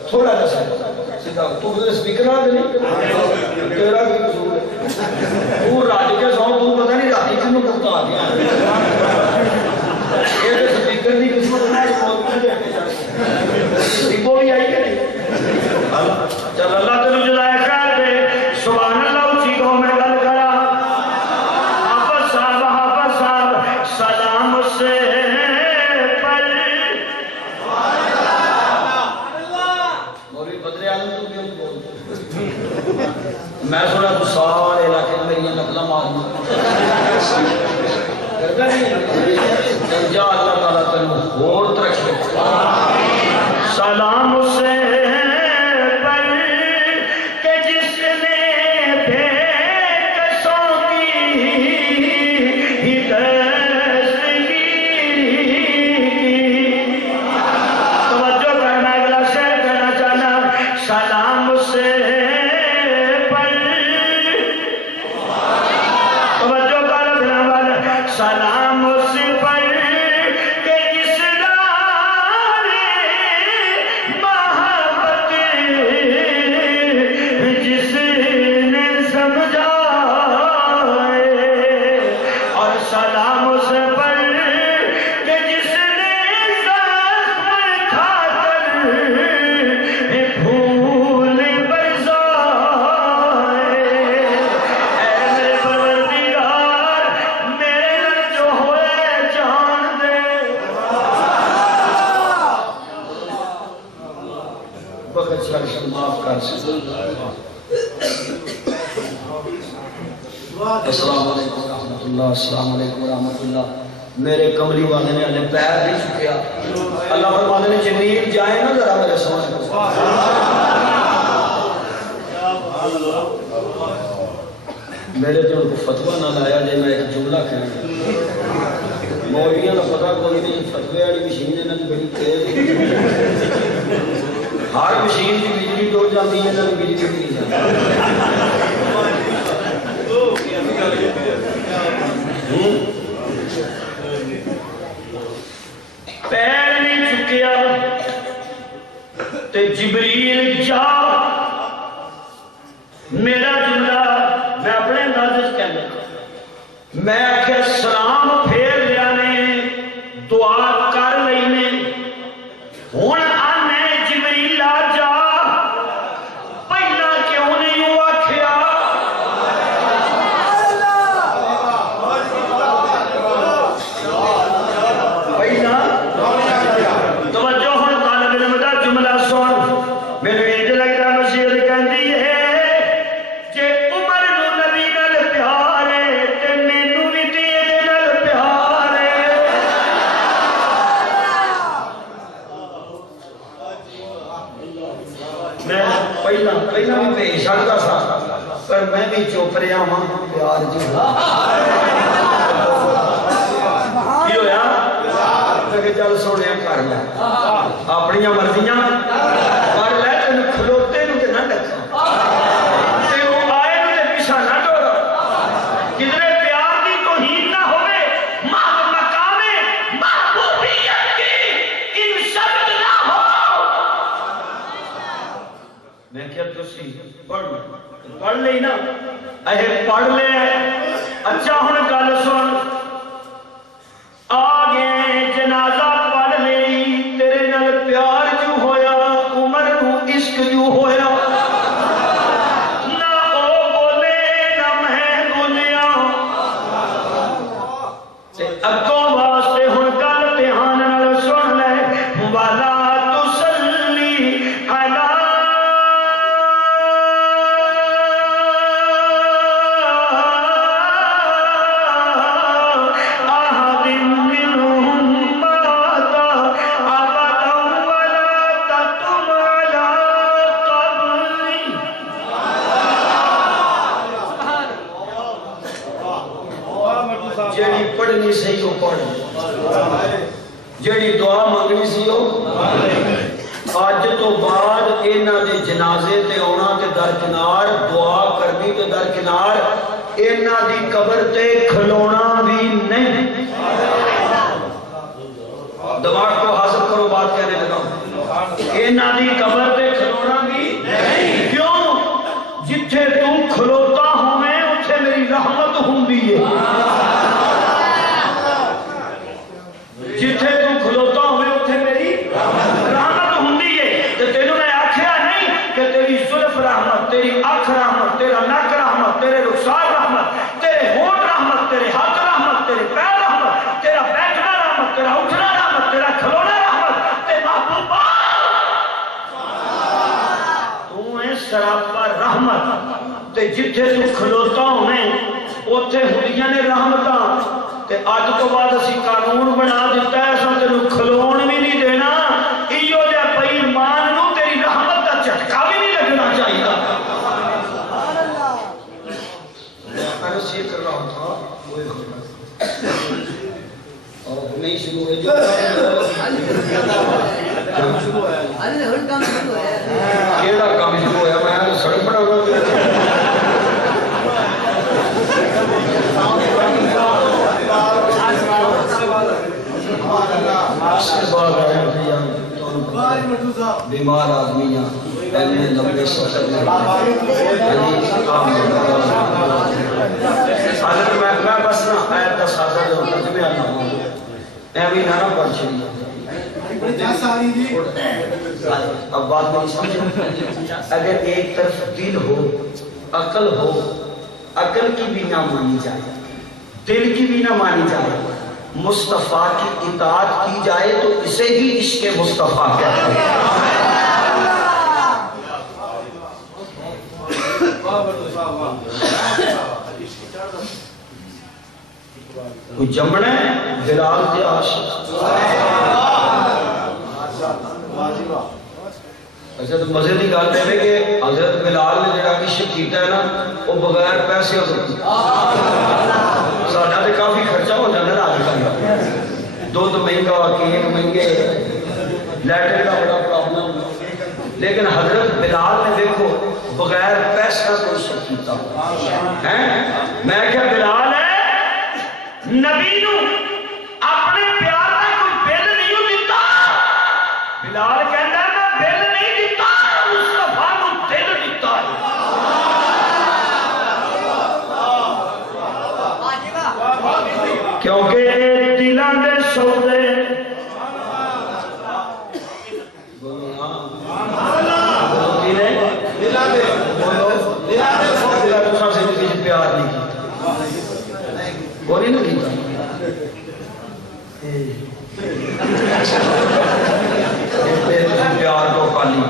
تھوڑا جا سیدھا تو سپیکر نہ دے تیرا بھی قصور ہے. تو راج کے سو تو پتہ نہیں راتی کنوں کرتا آ گیا یہ سپیکر کی قسمت نہ سپو بھی آئی ہے. چل اللہ تینوں جلائے خیر دے. سبحان اللہ اچھی کو میں گل کرا. حافظ صاحب سلام سے میں سنا تو سارے علاقے میری نقل مارنا جا اللہ تعالیٰ تینوں اور ترقی. سلام سے پر کہ جس نے بے کسوں کی توجہ کرنا. اگلا شعر کہنا چاہنا سلام سے سلام اس پر کہ جس دارے محبت جس نے سمجھائے. اور سلام اس پر کہ جس نے زخم کھا کر پھول برسائے. اے میرے پروردگار معاف کر. السلام علیکم ورحمۃ اللہ. السلام علیکم ورحمۃ اللہ. میرے کملی والے نے ہلے پیر نہیں چکیا. اللہ فرمانے نے جمیل جائے نا ذرا میرے سامنے. میرے تو فتوا نہ لایا جی میں ایک جملہ کہنا مولویوں کا پتا کوئی نہیں فتوے والی مشین یہاں کی بڑی تیز ہر مشین کی بجلی ٹوٹ جاتی ہے یہاں کی بجلی نہیں پیر نہیں چکیا تے جبریل جا میرا جملہ میں اپنے انداز کہنا میں آخیا سلام پھیر لیا نے دعا کر لئی نے ہوں آنے جبریل آ جا پہلا کیوں نہیں وہ آخیا پہلا توجہ ہوں طالب علم دا جملہ سن میرے انج لگتا مسیح کہندی ہے جے عمر نو نبی نال پیار ہے تے مینوں وی تیرے نال پیار ہے میں پہلا بھی بھیج سکتا سا پر میں بھی چپ رہا ہاں پیار جو کی ہویا کہ چل سونے کر لے اپنی مرضیاں کر لے تین کھلوتے نو نہ ڈکا تے او آئے نو تے پیچھے نہ ڈورا کدھر پیار دی توہین نہ ہوے مقام محبوبیت کی انسبت نہ ہو میں کیا تسی پڑھ لئی نا اے پڑھ لے اچھا ہن گل سن آگے جنازہ پڑھ لئی تیرے نال پیار جو ہویا عمر نو عشق جو ہویا نہ او بولے نہ میں بولیا تے اگوں واسطے ہن گل دھیان نال سن لے والا تسلی علی جیڑی پڑھنی سی وہ پڑھ جیڑی دعا منگنی سی وہ اج تو بعد انہاں دے جنازے تے آنا تے درکنار دعا کرنی تے درکنار انہاں دی قبر تے کھلونا بھی نہیں دماغ کو حاصل کرو بات کہنے لگا انہاں دی قبر تے کھلونا بھی نہیں کیوں جتھے تو کھلوتا ہوں میں اتھے میری رحمت ہوندی ہے جتھے تو کھلوتا ہوئے اتھے میری رحمت ہوندی ہے تے تینوں میں آکھیا نہیں کہ تیری زلف رحمت تیری اکھ رحمت تیرا نک رحمت تیرے رخسار رحمت تیرے ہونٹ رحمت تیرے ہاتھ رحمت تیرے پیر رحمت تیرا بیٹھنا رحمت تیرا اٹھنا رحمت تیرا کھلونا رحمت تے محبوبہ تو ہے سراپا رحمت تے جتھے تو کھلوتا ہوئے اتھے ہوندیاں نے رحمتاں تے اج تو بعد اسی قانون بنا دیتا ہے اساں تینوں کھلون بھی نہیں دینا ایو جا بے ایمان نو تیری رحمت دا جھٹکا بھی نہیں لگنا چاہیے میں سے کر رہا تھا اور نہیں شروع ہوئے جو کیڑا کام شروع ہویا میں سڑک بنا رہا بیمار آدمیاں پہلے لمبے سفر میں حضرت میں بس نا آیت کا سادہ جو تجمہ آنا ہوں ایوی نانا پڑھ چھڑی اب بات نہیں سمجھو اگر ایک طرف دل ہو عقل کی بھی نہ مانی جائے دل کی بھی نہ مانی جائے مصطفیٰ کی اطاعت کی جائے تو اسے ہی عشق مصطفیٰ کہتے ہیں کوئی جمنے بلال کے عاشق حضرت مزے کی گل ہے کہ حضرت بلال نے جڑا عشق کیتا ہے نا وہ بغیر پیسے ہو سکتی ساڈا تو کافی خرچہ ہو جاتا ہے آج کل دودھ مہنگا کیک مہنگے لیٹر کا بڑا پرابلم لیکن حضرت بلال نے دیکھو بغیر پیسہ کو عشق کیتا ہے میں کیا بلال ہے نبی نو اپنے پیار کا کوئی بل نہیں دیتا بلال کہتا ہے میں بل نہیں دیتا مصطفیٰ نو دل دیتا ہے کیونکہ دلاں دے سودے پیار نہیں وہ نہیں کیتا پیار کو پالی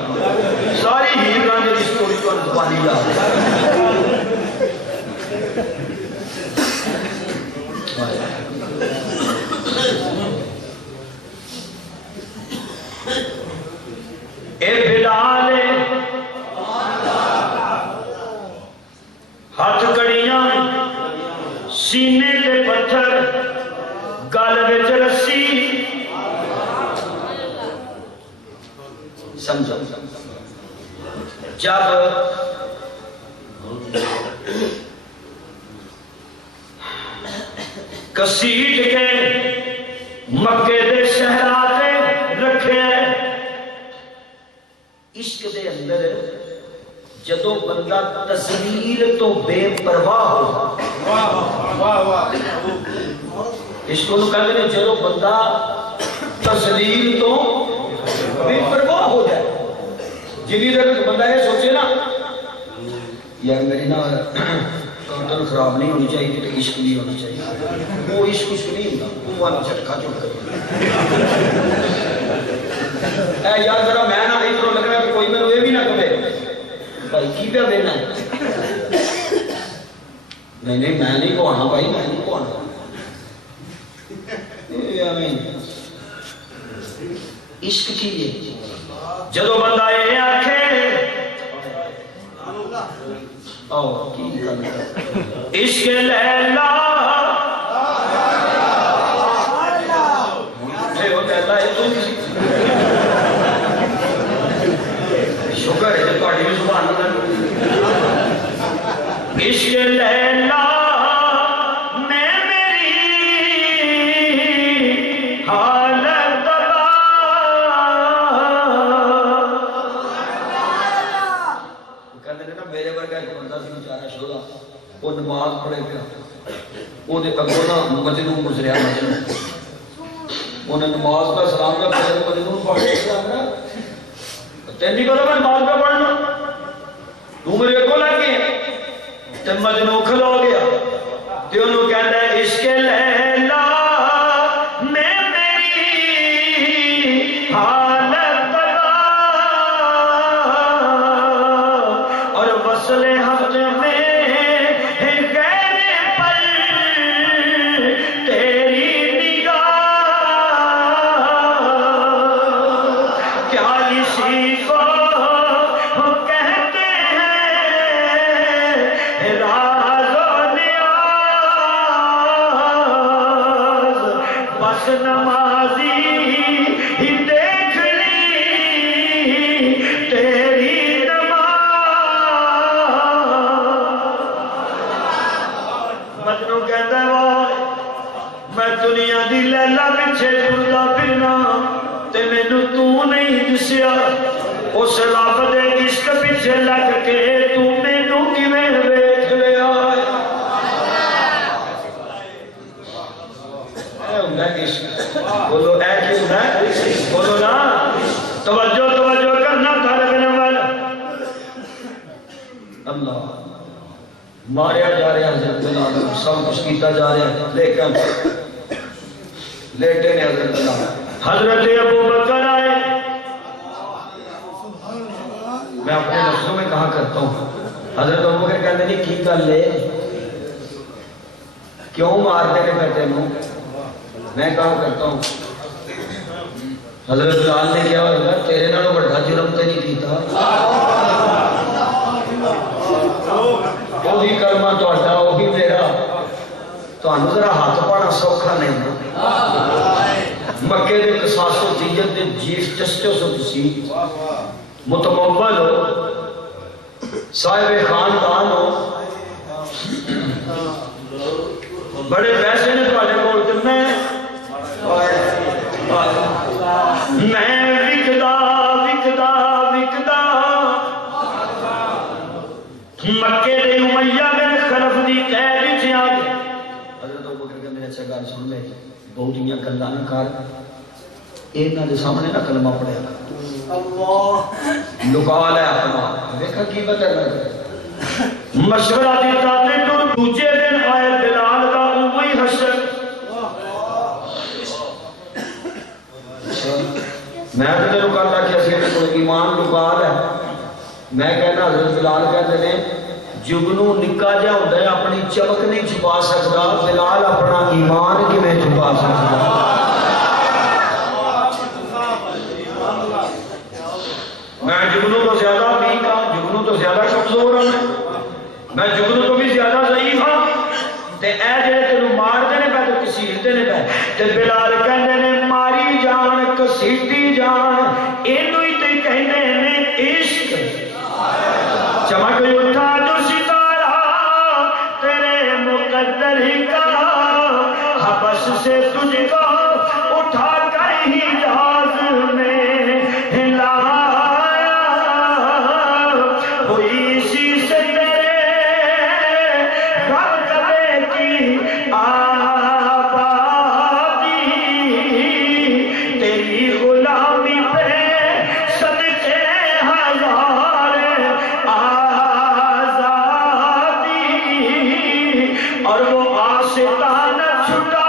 ساری ہیران کی سٹوری کو پالی جا اے بلال ہاتھ کڑیاں سینے تے پتھر گل وچ رسی سمجھو جب کسیٹ کے مکے دے صحرا تے رکھے عشق دے اندر جدو بندہ تذلیل تو بے پرواہ ہو عشق کو کہتے ہیں جدو بندہ تذلیل تو بے پرواہ ہو جائے جنہی دیر بندہ یہ سوچے نا یار میری نا ٹوٹل خراب نہیں ہونی چاہیے تو عشق نہیں ہونا چاہیے وہ عشق نہیں ہوتا وہ آنا چٹکا چوٹ کر اے یار ذرا میں نہ ادھر لگ رہا ہے کہ کوئی میں یہ بھی نہ کہے بھائی کی پہ دینا ہے نہیں میں نہیں کہانا بھائی میں نہیں کہانا عشق کی ہے جدو بندہ یہ آکھے عشق لیلا شکر ہے جب بھی سبحان اللہ عشق لیلا میں میری حالت دبا کہتے ہیں نا میرے ورگا ایک بندہ سی بیچارہ شولا وہ نماز پڑھے پیا وہ اگوں نا مجنوں گزریا مجنوں انہیں نماز کا سلام کا پڑھے مجنوں پڑھ کے تینی کو میں نماز پہ پڑھنا تو میرے کو لگے تے مجنوں کھلو گیا تے انہوں کہتا ہے عشق لیلا میں میری حالت بتا اور وصل حق میں غیر پر تیری نگاہ کیا اسی کو کہتے ہیں راز و نیاز بس نمازی ہی دیکھ لی تیری نماز مجنوں کہتا ہے میں دنیا دی لیلا پیچھے ٹردا پھرنا تے مینوں تو نہیں دسیا اس رب دے عشق پیچھے لگ کے تو مینوں کیویں ویکھ لیا اے ہوندا عشق بولو اے کی ہوندا بولو نا توجہ کرنا طالب علم اللہ ماریا جا رہا حضرت بلال سب کچھ کیتا جا رہا لیکن لیٹے نے حضرت بلال حضرت ابو بکر آئے میں اپنے نفسوں میں کہا کرتا ہوں حضرت ابو بکر کہتے ہیں کی گل ہے کیوں مارتے ہیں کہتے ہیں میں کہا کرتا ہوں حضرت بلال نے کیا ہوگا تیرے نالوں بڑا جرم تے نہیں کیتا وہی کلمہ تہاڈا وہی میرا تانوں ذرا ہاتھ پانا سوکھا نہیں مکے دے قصاص و دیت دے جیف جسٹس ہو تسی متمول ہو صاحب خاندان ہو بڑے پیسے نے تہاڈے کول تے میں وکدا وکدا وکدا مکے دے امیہ بن خلف دی قید وچ آ گئے حضرت ابوبکر کہندے نے اچھا گل سن لے بہت دیاں گلاں نہ کر انہاں دے سامنے نہ کلمہ پڑھیا کر اللہ لکا لے اپنا دیکھا کی بدل مشورہ دیتا تے تو دوجے دن آئے بلال دا وہی حشر میں تو تینوں کہتا کہ اسی کوئی ایمان لکا ہے میں کہنا حضرت بلال کہتے ہیں جگنو نکا جا ہوتا ہے اپنی چمک نہیں چھپا سکتا بلال اپنا ایمان کی میں چھپا سکتا میں جگنو تو زیادہ ویک ہوں جگنو تو زیادہ کمزور ہوں میں جگنو تو بھی زیادہ ضعیف ہوں تے اے جڑے تینوں مار دینے پہ تو کسیٹتے نے پہ تے بلال کہندے نے ماری جان کسیٹی جان اینو ہی تے کہندے نے عشق چمک اٹھا جو ستارہ تیرے مقدر ہی کا حبش سے تجھ کو اٹھا کر ہی جاز میں ہلایا ہوئی اسی سے تیرے گھر کبے کی آبادی تیری غلامی پہ صدقے ہزار آزادی اور وہ آشتانہ چھٹا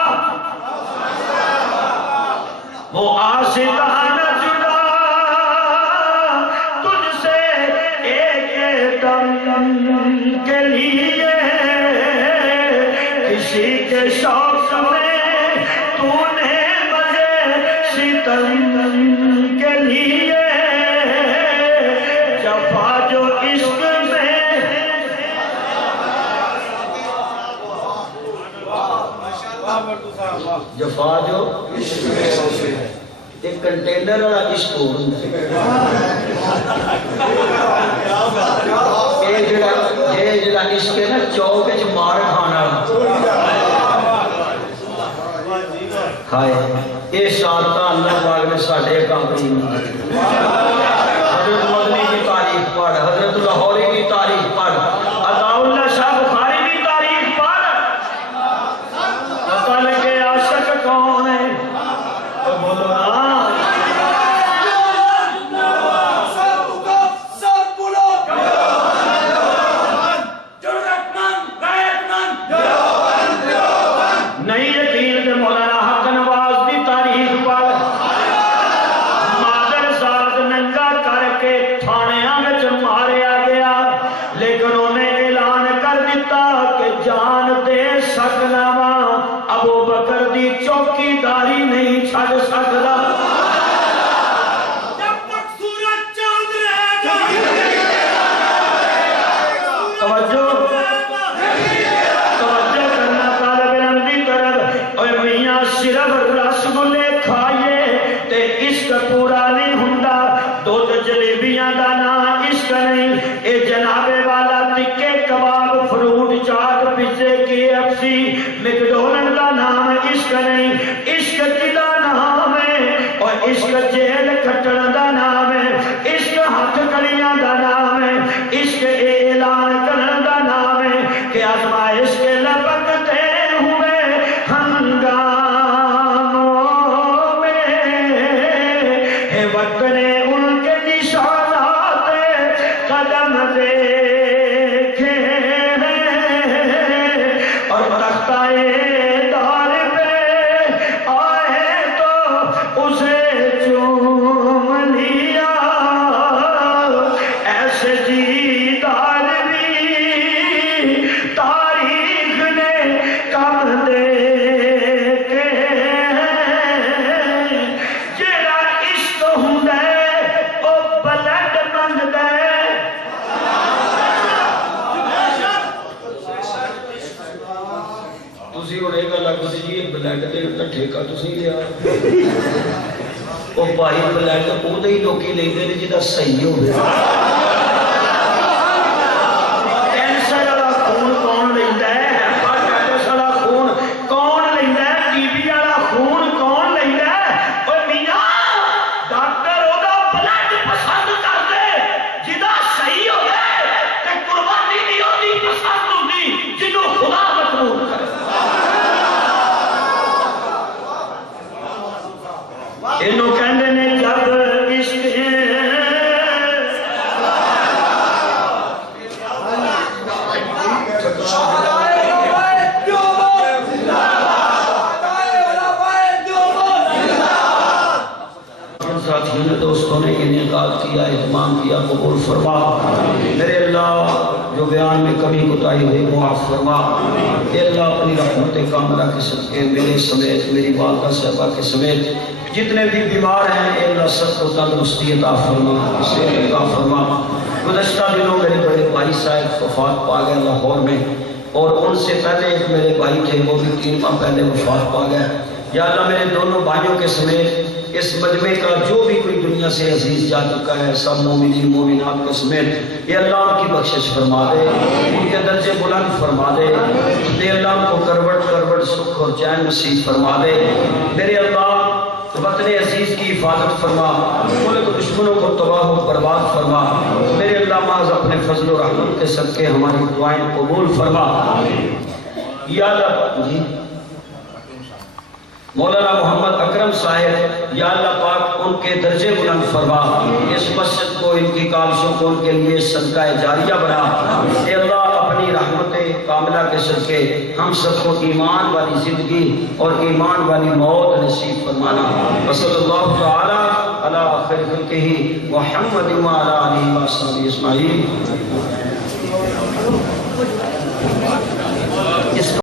وہ آشتانہ چھٹا تجھ سے ایک دم کے لیے کسی کے شوق میں تو نے مجھے ستم کے لیے جفا جو عشق میں جفا جو ایک کنٹینر والا عشق ہو یہ جڑا عشق ہے نا چوک وچ مار کھانا ہائے یہ شانتا اللہ پاک نے ساڈے کامری حضرت مدنی کی تاریخ پڑھ حضرت لاہوری کی تاریخ پڑھ عطا اللہ شاہ بخاری کی تاریخ پڑھ پتہ لگے عاشق کون ہے تو بولو نا نہیں یقین تے مولانا حق نواز دی تاریخ پڑھ مادر ساتھ ننگا کر کے تھانیاں وچ ماریا گیا لیکن انہیں اعلان کر دیتا کہ جان دے سکنا وا ابو بکر دی چوکی داری نہیں چھڑ سکدا جب تک سورج چاند رہے گا توجہ کرنا طالب علم دی طرف اوے میاں صرف رس گلے کھائیے تے عشق پورا نہیں ہوندا دودھ جلیبیاں دا نام عشق نہیں اے جنابے والا ٹکے کباب فروٹ چاٹ پیزے KFC میکڈونلڈ دا نام عشق نہیں عشق کدا نام ہے ٹھیکہ تسی لیا وہ بھائی بلائے تو وہ ہی لوکی لے دے جدا صحیح ہو گیا کینسر والا خون کون لینا ہے ہیپاٹائٹس والا خون کون لینا ہے ٹی بی والا خون کون لینا ہے اوے میاں ڈاکٹر اودا بلڈ پسند کرتے جدا صحیح ہو گئے تے قربانی نہیں ہوتی پسند ہوتی جنوں خدا مقبول کرے انہوں کہندے نے جب عشق ساتھیوں نے دوستوں نے انعقاد کیا اہتمام کیا قبول فرما میرے اللہ جو بیان میں کمی کوتاہی ہوئی معاف فرما اے اللہ اپنی رحمت کاملہ کے صدقے میرے سمیت میری والدہ صاحبہ کے سمیت جتنے بھی بیمار ہیں اے اللہ سب کو تندرستی عطا فرما صحت عطا فرما گزشتہ دنوں میرے بڑے بھائی صاحب وفات پا گئے لاہور میں اور ان سے پہلے ایک میرے بھائی تھے وہ بھی 3 ماہ پہلے وفات پا گئے یا اللہ میرے دونوں بھائیوں کے سمیت اس مجمع کا جو بھی کوئی دنیا سے عزیز جا چکا ہے سب مومنین مومنات کے سمیت یہ اللہ ان کی بخشش فرما دے ان کے درجے بلند فرما دے اے اللہ ان کو کروٹ کروٹ سکھ اور چین نصیب فرما دے میرے اللہ وطن عزیز کی حفاظت فرما ملک دشمنوں کو تباہ و برباد فرما میرے اللہ محض اپنے فضل و رحمت کے صدقے ہماری دعائیں قبول فرما یا اللہ جی مولانا محمد اکرم صاحب یا اللہ پاک ان کے درجے بلند فرما اس مسجد کو ان کی کاوشوں کو ان کے لیے صدقہ جاریہ بنا اے اللہ اپنی رحمت کاملہ کے صدقے ہم سب کو ایمان والی زندگی اور ایمان والی موت نصیب فرمانا وصلی اللہ تعالی علی خیر خلقہ محمد وعلی آلہ وصحبہ اجمعین